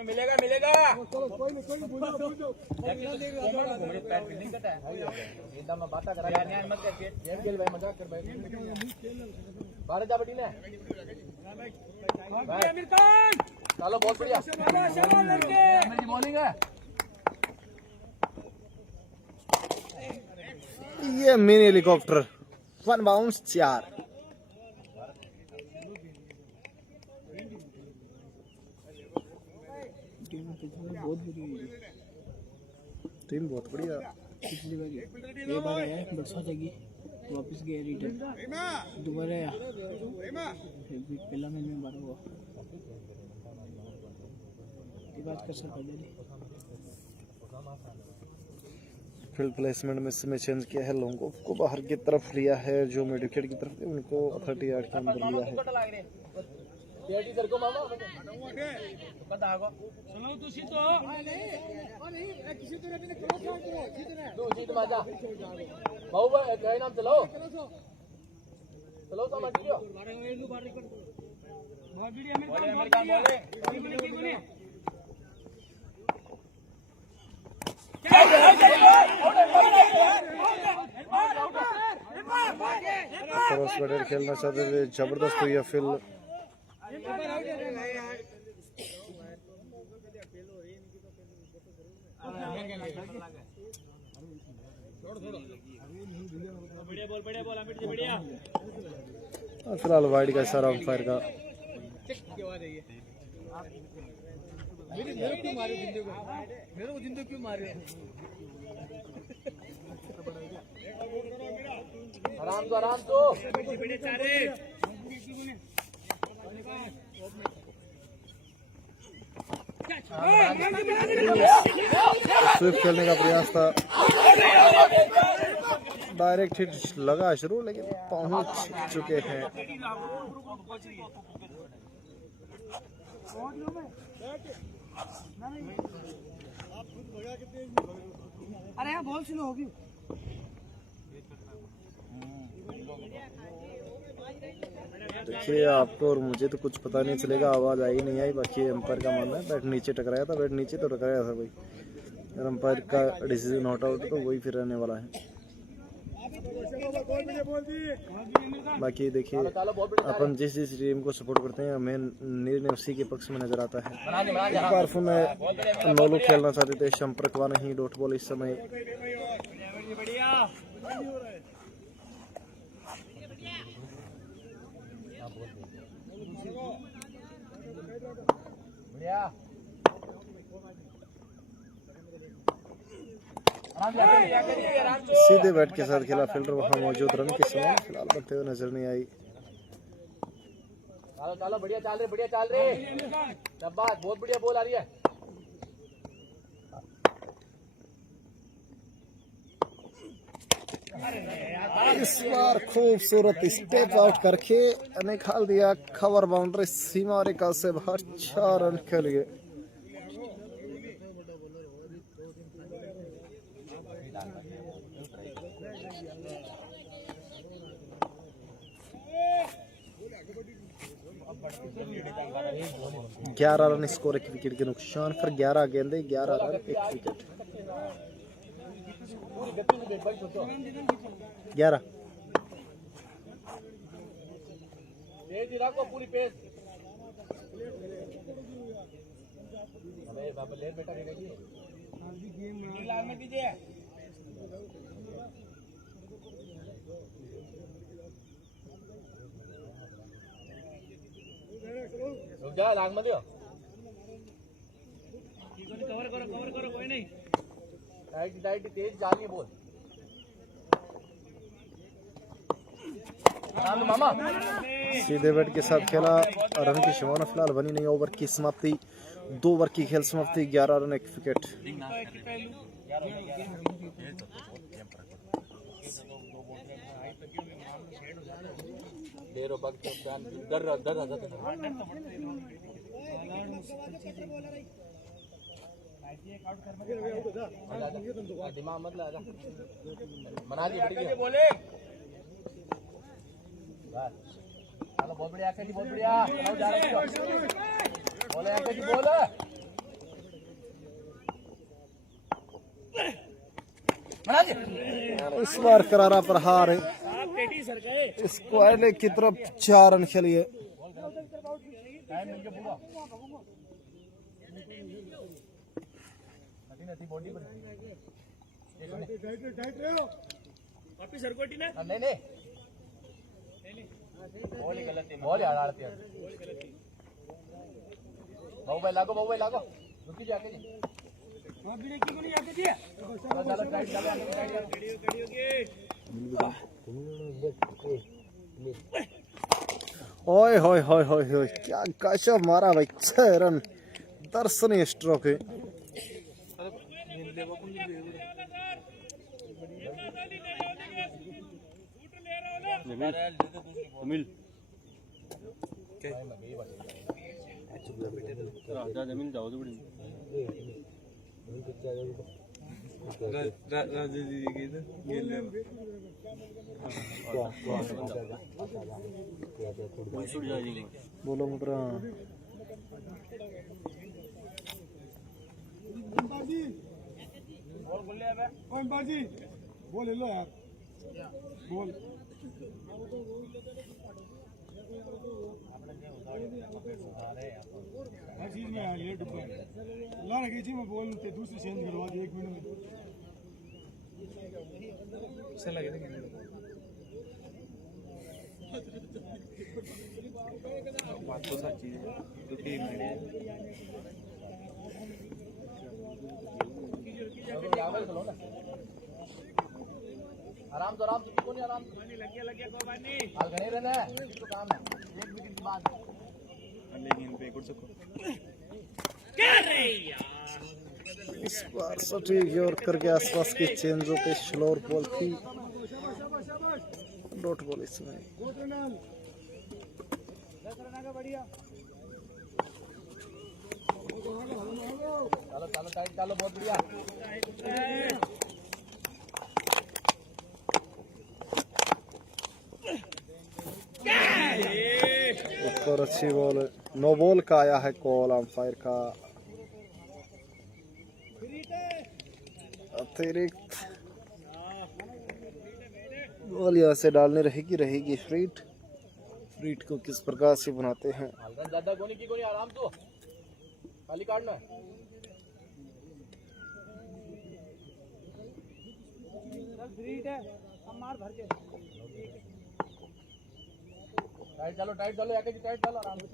मिलेगा कोई चलो बहुत बढ़िया बॉलिंग है। ये मिनी हेलीकॉप्टर 1 बाउंस 4। टीम बहुत बढ़िया। पिछली बार ये बार आया बरसात आएगी वापस गया रिटर्न दोबारा आया पहला मैच में 12 हुआ ये बात कर सकता है। फील्ड प्लेसमेंट में इसमें चेंज किया है, लोगों को बाहर की तरफ लिया है, जो मिड विकेट की तरफ थे उनको 30 यार्ड के अंदर लिया है। केटी सर को मामा पता आगो सुनो तू सीतो किसी तरह भी क्रॉस आउट करो जीत रहे तू जीत माजा बाबू भाई क्या नाम चलो चलो तो मत दियो बहुत वीडियो अमेरिका बोले क्रॉस बैटर खेलना चाहते थे, जबरदस्त हुई है फील्ड। फिलहाल वाइड का इशारा अंपायर का। मेरे क्यों मारे जिंदगी को, मेरे को जिंदगी क्यों मारे? आराम तो स्वीप खेलने का प्रयास था, डायरेक्ट हिट लगा शुरू, लेकिन पहुंच चुके हैं। अरे यहाँ बॉल स्लो होगी। देखिए, आपको और मुझे तो कुछ पता नहीं चलेगा, आवाज आई नहीं आई, बाकी अंपायर का मानना है बैट नीचे टकराया था, बैट नीचे तो टकराया था भाई। अगर अंपायर का डिसीजन नॉट आउट तो वही फिर रहने वाला है। बाकी देखिए, अपन जिस जिस टीम को सपोर्ट करते हैं हमें निर्णय उसी के पक्ष में नजर आता है। एक बार फिर मैं नोलू खेलना चाहते थे, संपर्क वा नहीं, डॉट बॉल इस समय। सीधे बैट के साथ खेला, फील्डर वहां मौजूद, रन की समय फिलहाल बनते हुए नजर नहीं आई। चलो बढ़िया चाल रहे शाबाश, बहुत बढ़िया बॉल आ रही है। इस बार खूबसूरत स्टेप आउट करके निकाल दिया कवर बाउंड्री सीमा रेखा से बाहर, 4 रन के लिए। ग्यारह रन स्कोर, 1 विकेट के नुकसान पर 11 गेंदे, 11 रन 1 विकेट। 11 पूरी पेस बाबा ले बेटा लाल में दीजिए। जा लाग मत दियो, कवर करो कोई नहीं, टाइट तेज जानी है बोल। मामा सीधे बैट के साथ खेला, रन की संभावना फिलहाल बनी नहीं। ओवर की समाप्ति, 2 ओवर की खेल समाप्ति, 11 रन 1 विकेट। दिमाग मत लगा, मना ली बोले। चलो बहुत बढ़िया आके जी, बहुत बढ़िया जा रहे हो, बोले आके जी बोल। इस बार करारा प्रहार स्क्वायर की तरफ, 4 रन खेलिए। नहीं बॉल यार आड़ती है। बाबू भाई लागो रुकी जाके जी। ओए होए होए होए होए, क्या गजब मारा भाई, 6 रन, दर्शनीय स्ट्रोक है। राजा जमीन जाओ तो बड़ी राजा जी की तो बोलो मुद्रा कौन बाजी बोल लो यार बोल हर चीज में यार ये डूबा ला रखी थी मैं बोलते दूसरी चेंज करवा दी 1 मिनट में से लगे थे बात तो सच्ची है तो टीम है आराम से कोई नहीं आराम से लग गया कोई बात नहीं हाल खड़े रहना है तो काम है 1 विकेट के बाद लेकिन पे कुछ सको क्या रे यार इस बार सटीक यॉर्कर के आसपास की चेंजों पे स्लोर बॉल थी डॉट बॉल इस समय चलो टाइट डालो बहुत बढ़िया ऊपर अच्छी बॉल नो बॉल का आया है कॉल अंपायर का अतिरिक्त बॉल यहाँ से डालने रहेगी फ्रीट को किस प्रकार से बनाते हैं ज्यादा कोनी की कोनी आराम तो खाली काटना फ्रीट है हम मार भर के टाइट डालो आके टाइट डालो आराम से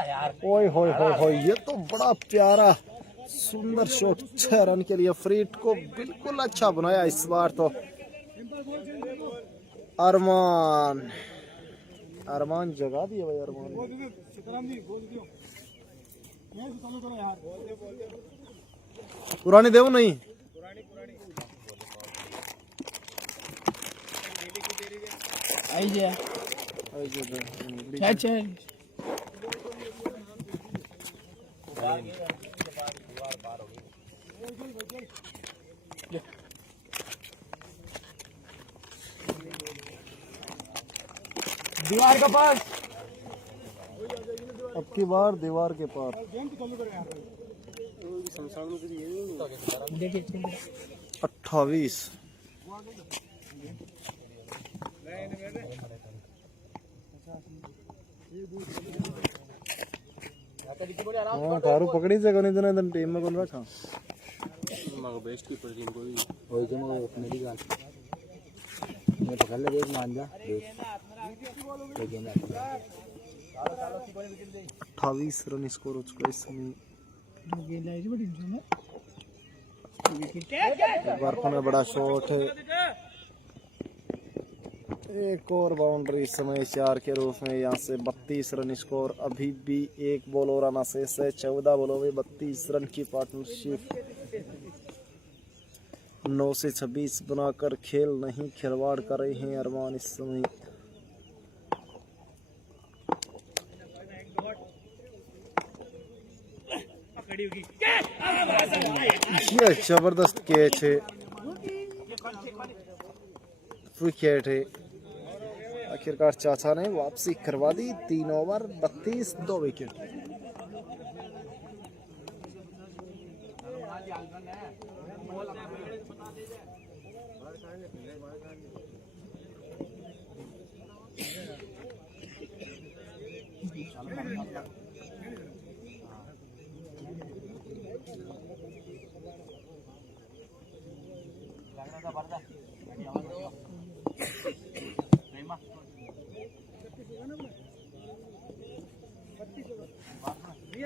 यार ओए होए होए होए ये तो बड़ा प्यारा सुंदर शॉट 6 रन के लिए फ्रीट को बिल्कुल अच्छा बनाया इस बार तो अरमान जगा दिया भाई अरमान पुरानी देव नहीं आई जा अच्छा दीवार का पास अब की बार दीवार के पार 28 ठारू पकड़ी से कोनी दिन टीम में कौन रखा बेस्ट कीपर टीम को भी होई के मेरी गाल मैं पकड़ ले एक मान जा लेकिन 28 रन स्कोर हो चुका है इस समय में बड़ा शॉट है एक और बाउंड्री इस समय 4 के रूप में यहाँ से 32 रन स्कोर अभी भी एक बॉल और आना शेष है 14 बॉलों में 32 रन की पार्टनरशिप 9 से 26 बनाकर खेल नहीं खिलवाड़ कर रहे हैं अरमान इस समय ये जबरदस्त कैच है विकेट है आखिरकार चाचा ने वापसी करवा दी 3 ओवर 32 2 विकेट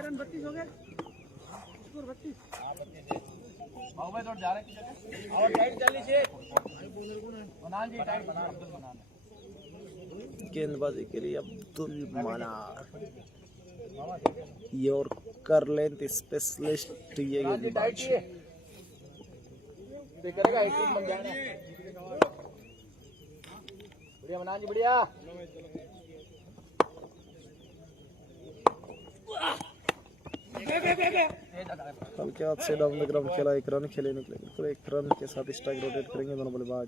रन 32 हो गए स्कोर 32 बाबू भाई थोड़ा जा रहे हैं और टाइट चल लीजिए बनान जी टाइट बना अब्दुल मनान गेंदबाजी के लिए अब्दुल मनान यॉर्कर लेंथ स्पेशलिस्ट ये गेंदबाज करेगा 18 बन जाना बढ़िया मना जी बढ़िया हल्के हाथ से डाउन द ग्राउंड खेला, एक रन खेले निकले, बिल्कुल एक रन के साथ स्ट्राइक रोटेट करेंगे दोनों बल्लेबाज।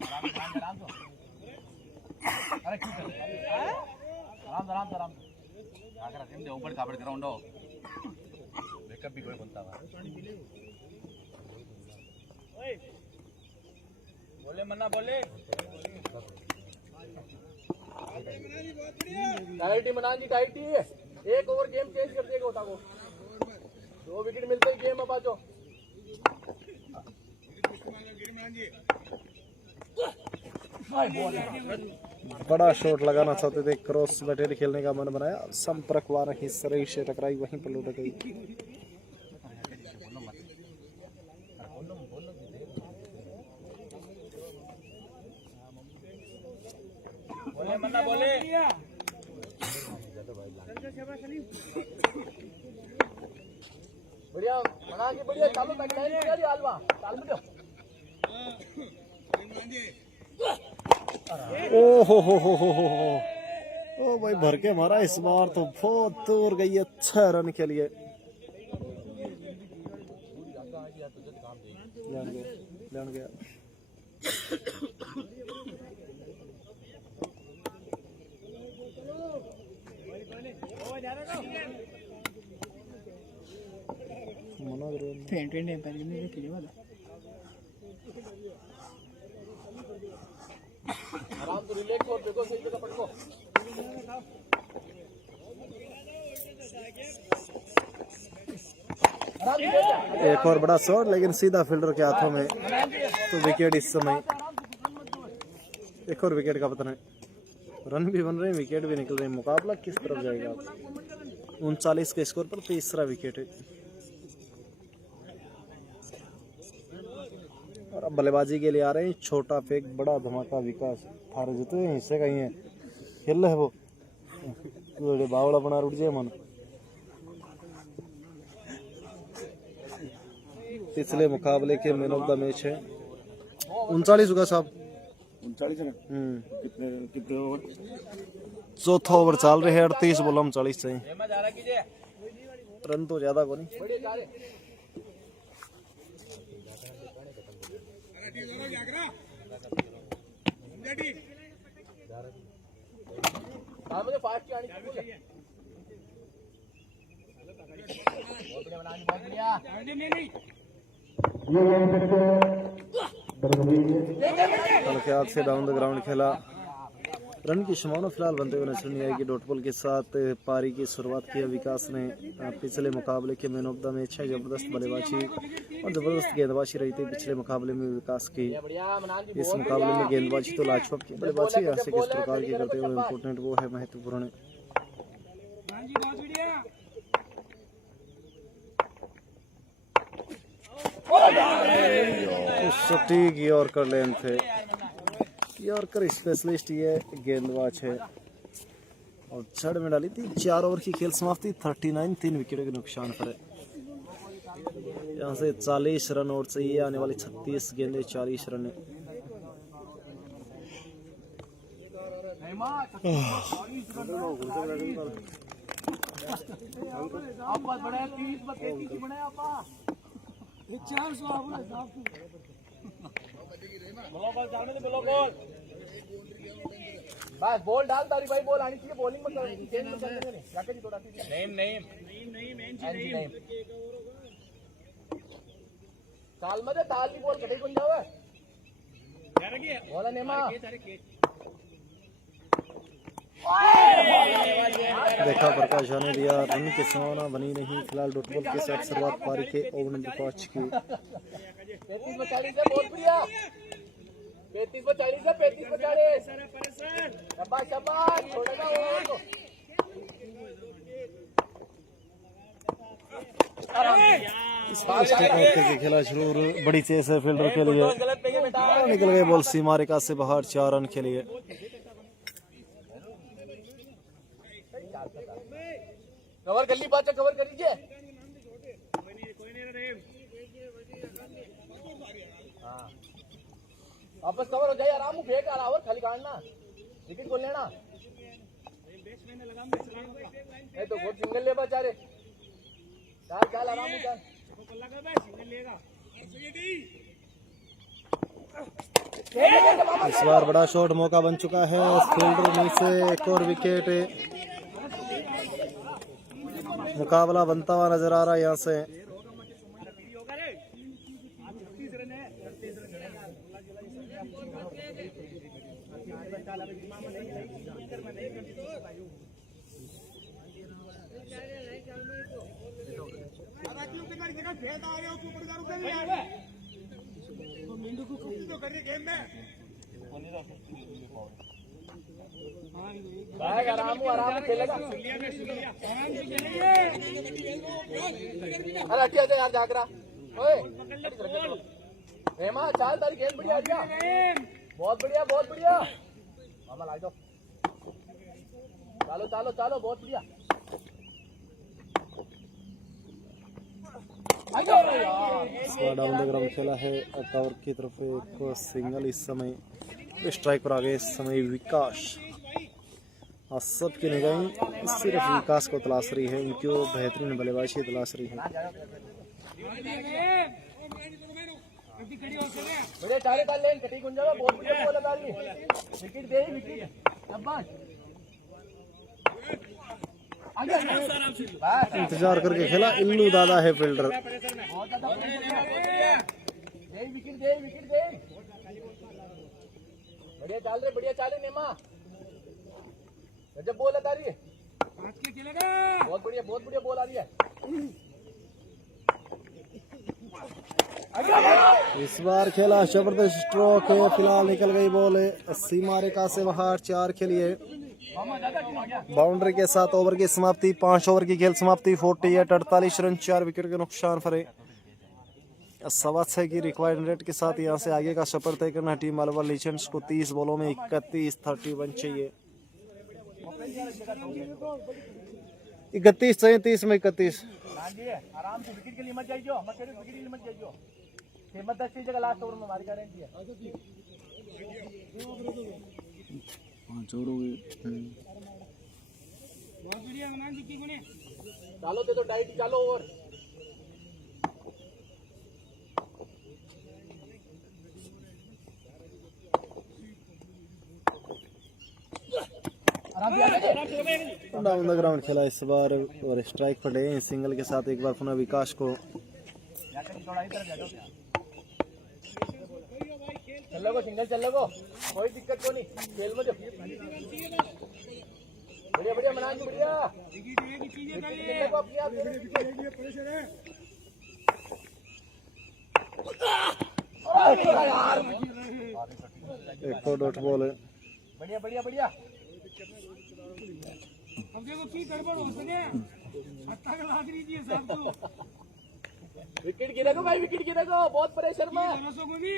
ऊपर कापड़ ग्राउंड हो बैकअप भी कोई बनता है बोले मन्ना बोले टाइटी मना जी टाइटी एक ओवर गेम चेंज कर देगा होता को 2 विकेट मिलते ही गेम अब आ जाओ बड़ा शॉट लगाना चाहते थे, क्रॉस बैटेड खेलने का मन बनाया, संपर्क वार ही शरीर से टकराई, वहीं पर लौट गई। बोले मन्ना बोले बढ़िया मना जी बढ़िया चालू बैठ लाइन हलवा चाल में ओ हो ओ भाई भर के मारा इस बार तो बहुत दूर गई, अच्छा रन के लिए जान गया। आराम तो रिलैक्स और देखो सही जगह पटको एक और बड़ा शॉट लेकिन सीधा फील्डर के हाथों में, तो विकेट इस समय, एक और विकेट का पतन है। रन भी बन रहे हैं, विकेट भी निकल रहे हैं, मुकाबला किस तरफ जाएगा। 39 के स्कोर पर तीसरा विकेट है। और अब बल्लेबाजी के लिए आ रहे हैं छोटा फेंक बड़ा धमाका विकास, थारे जितने हिस्से का ही है खेल रहे वो बावड़ा बना उठ जाए मन। पिछले मुकाबले के मैन ऑफ द मैच है 39 होगा साहब, 39 रन कितने ओवर चौथा ओवर चल रहे हैं, 38 बोला 39 चाहिए, रन तो ज्यादा को नहीं। मुझे फास्ट की आनी चाहिए हल्के हाथ से डाउन द ग्राउंड खेला, रन की शुमानो फिलहाल बनते हुए नजर नहीं आएगी। डॉट बॉल के साथ पारी की शुरुआत की विकास ने। पिछले मुकाबले के मैन ऑफ द मैच है, जबरदस्त बल्लेबाजी और जबरदस्त गेंदबाजी रही थी पिछले मुकाबले में विकास की। इस मुकाबले में गेंदबाजी तो लाजवाब की, बल्लेबाजी यहाँ से किस प्रकार की करते हुए इम्पोर्टेंट वो है महत्वपूर्ण। सटीक यॉर्कर लेन थे, यॉर्कर स्पेशलिस्ट ये गेंदबाज है और छड़ में डाली थी। 4 ओवर की खेल समाप्ति 39, 3 विकेट के नुकसान पर है। यहाँ से 40 रन और चाहिए, आने वाली 36 गेंदे 40 रन है। बस बॉल डाल तारी भाई, बॉल आनी चाहिए, बॉलिंग मत चेंज मत करने जाके जी थोड़ा नेम ताल मत ताल की बॉल कटे बन जावे बोला नेमा। देखा प्रकाश ने दिया, रन की संभावना बनी नहीं। फिलहाल डॉट बॉल के साथ शुरुआत पारी के ओवर नंबर 5 की। 35-40 है, बहुत बढ़िया। 35-40 है, 35-40 शाबाश शाबाश, छोड़ेगा वो तो खेला शुरू, बड़ी तेज है फील्डर के लिए, निकल गए बॉल सीमा रेखा से बाहर। 4 रन के लिए। कवर कर ली, बात कवर कर लीजिए। वापस कवर हो जाए, आराम फेंक आ रहा और खाली काटना विकेट खोल लेना नहीं तो बहुत सिंगल ले बेचारे चाल चाल आराम से चाल इस बार बड़ा शॉट मौका बन चुका है, फील्डर नीचे, एक और विकेट। मुकाबला बनता हुआ नजर आ रहा है यहाँ से। आराम खेलेगा। अरे हटिया यार जागरा ओए हेमा चाल तारी गेंद बढ़िया हटिया बहुत बढ़िया मामा ला दो चलो बहुत बढ़िया डाउन द ग्राउंड खेला है टावर की तरफ एक सिंगल। इस समय स्ट्राइक पर आ गए इस समय विकास। और सबकी निगाहें सिर्फ विकास को तलाश रही है, उनकी वो बेहतरीन बल्लेबाजी तलाश रही है। बढ़िया चारे डाल लेन कटी गुंजा बहुत बढ़िया बॉल लगा ली विकेट दे विकेट शाबाश इंतजार करके खेला, इल्लू दादा है फील्डर। विकेट दे बढ़िया चाल रहे नेमा जब बॉल लगा रही है बहुत बढ़िया बॉल आ रही है। इस बार खेला जबरदस्त स्ट्रोक है, फिलहाल निकल गई बॉल सीमा रेखा से बाहर। 4 के लिए बाउंड्री के साथ ओवर की समाप्ति। 5 ओवर की खेल समाप्ति। 48 48 रन 4 विकेट के नुकसान पर 6.25 की रिक्वायर्ड रेट के साथ यहाँ से आगे का सफर तय करना टीम मलबार लीजेंड्स को। 30 बॉलों में 31 चाहिए। 31 चाहिए, 30 में 31। आराम से विकेट के लिए मत जाइयो विकेट के लिए मत जाइयो। कीमत 10 की जगह लास्ट ओवर में हमारी गारंटी है। 5 ओवर हो गए। चालो दे दो टाइट चालो ओवर। डाउन द ग्राउंड खेला इस बार और स्ट्राइक पर डे सिंगल के साथ एक बार पुनः विकास को। चलो को सिंगल चलो को कोई दिक्कत को नहीं खेल में बढ़िया मनान बढ़िया को अपनी आप एक और डॉट बॉल है। बढ़िया अब देखो की गड़बड़ हो सके हत्ता का लाग रही थी साहब को। विकेट गिरेगा भाई विकेट गिरेगा बहुत प्रेशर में। दोनों को भी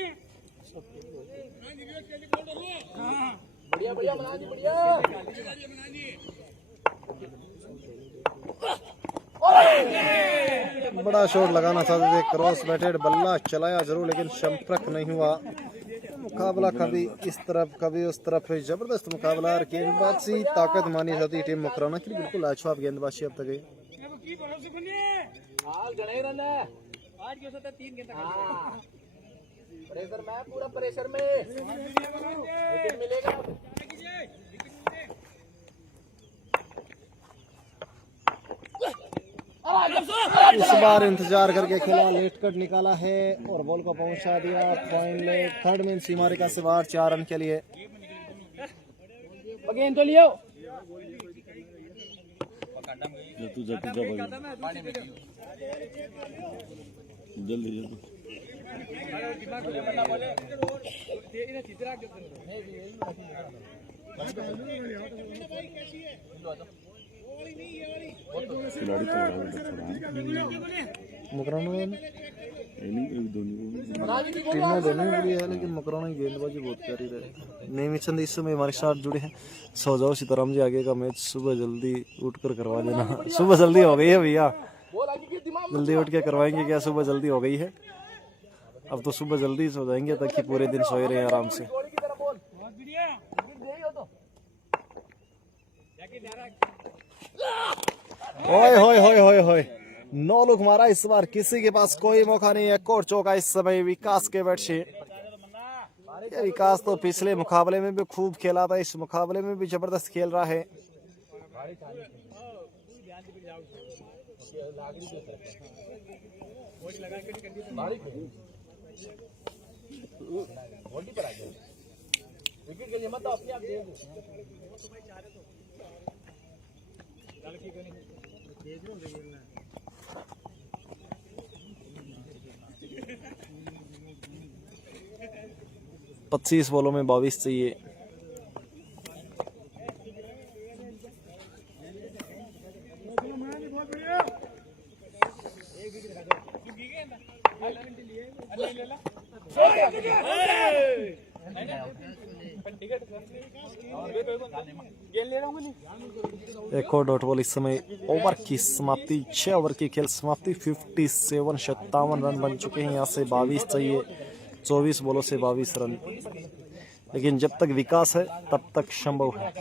बढ़िया मनान बढ़िया बड़ा शॉट लगाना चाहते थे, क्रॉस बैटेड बल्ला चलाया जरूर लेकिन संपर्क नहीं हुआ। मुकाबला कभी इस तरफ कभी उस तरफ है, जबरदस्त मुकाबला। और गेंदबाजी ताकत मानी जाती है टीम मुकराना की। बिल्कुल लाजवाब गेंदबाजी अब तक है। प्रेशर में पूरा प्रेशर में विकेट मिलेगा। इस बार इंतजार करके खेला, लेट कट निकाला है और बॉल को पहुंचा दिया। फाइनल थर्ड में सीमा रेखा से बाहर 4 रन के लिए। गेंद तो लियो जल्दी मकराना टीमें दोनों ही बढ़िया है लेकिन मकराना की गेंदबाजी बहुत प्यारी रही। नेमी चंद इस समय हमारे साथ जुड़े हैं। सो जाओ सीताराम जी, आगे का मैच सुबह जल्दी उठकर करवा देना। सुबह जल्दी हो गई है भैया, जल्दी उठ के करवाएंगे क्या? सुबह जल्दी हो गई है, अब तो सुबह जल्दी सो जाएंगे ताकि पूरे दिन सोए रहे आराम से। ओए होए होए होए होए, 9 लुक मारा इस बार, किसी के पास कोई मौका नहीं है। एक और चौका इस समय विकास के बैट से। ये विकास तो पिछले मुकाबले में भी खूब खेला था, इस मुकाबले में भी जबरदस्त खेल रहा है। पच्चीस बॉलों में 22 चाहिए। एक और डॉट बॉल इस समय। ओवर की समाप्ति, 6 ओवर की खेल समाप्ति। 57 रन बन चुके हैं। यहाँ से 22 चाहिए, 24 बॉलों से 22 रन। लेकिन जब तक विकास है तब तक संभव है।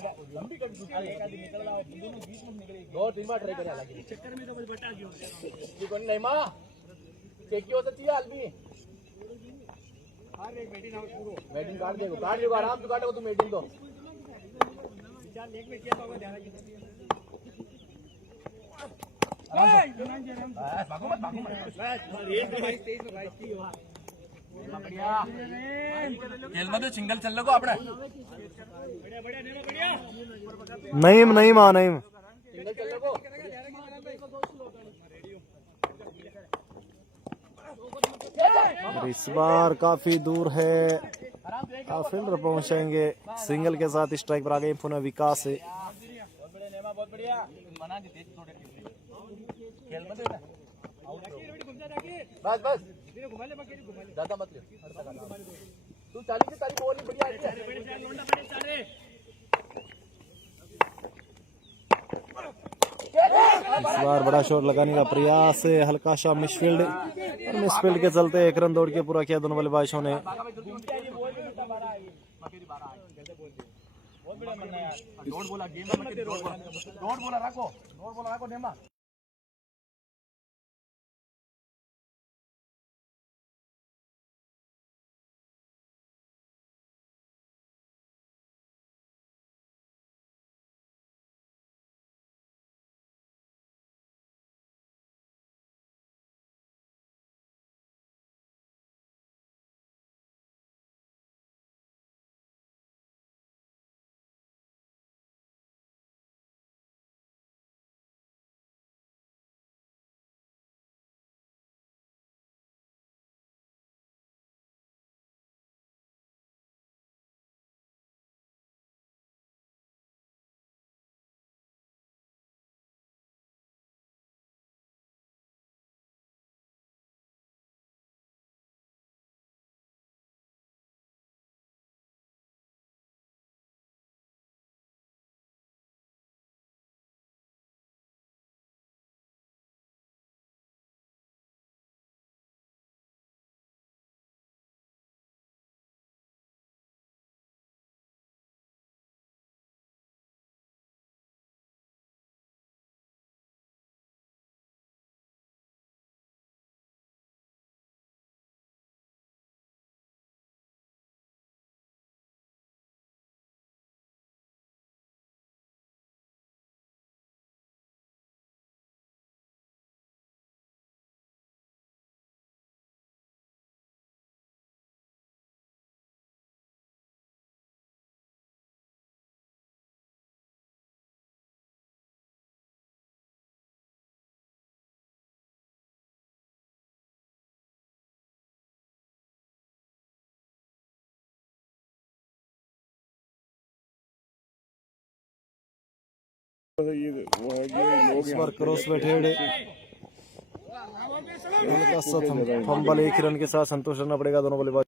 बैटिंग काट देगा आराम से काटेगा, तुम बैटिंग तो खेल में तो सिंगल चल लो अपने। नईम नईम आ नईम। सिंगल चल लो। और इस बार काफी दूर है, फील्डर पहुंचेंगे। सिंगल के साथ स्ट्राइक पर आ गए पुनः विकास है। बहुत बढ़िया बना दी तेज थोड़े खेल मत देना। बस बस ज्यादा मत ले तू, 40 की तारीख बॉल नहीं बढ़िया है। इस बार बड़ा शॉट लगाने का प्रयास है, हल्का सा मिसफील्ड। और मिसफील्ड के चलते 1 रन दौड़ के पूरा किया दोनों बल्लेबाजों ने। डोट बोला गेम में, डोट बोला रखो नेमा। इस बार क्रॉस बैठे हल्का सा फंबल। 1 रन के साथ संतोष रहना पड़ेगा दोनों बल्लेबाज।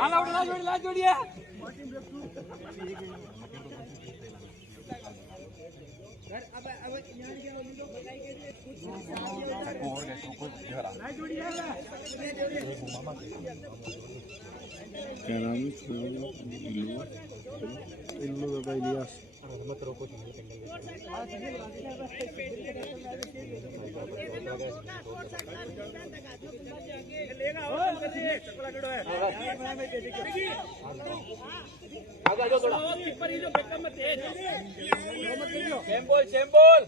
हाल आउट ला जोड़िए क्या नाम इल्लू बाबा इलियास चैम्बोल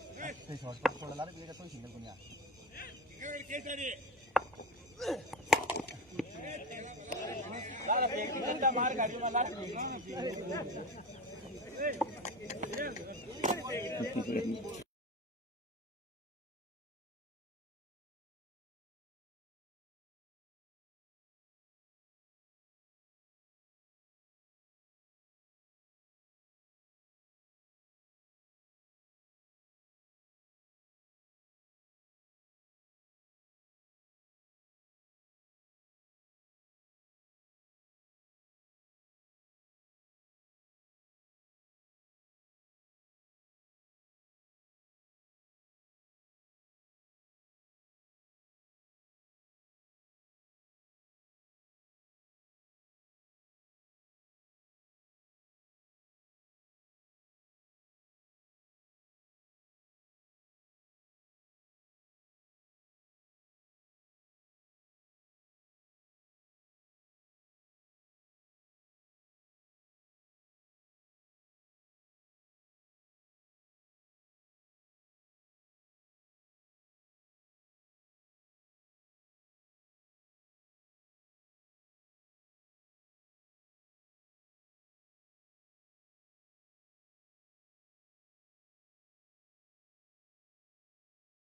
मार गाड़ी वाला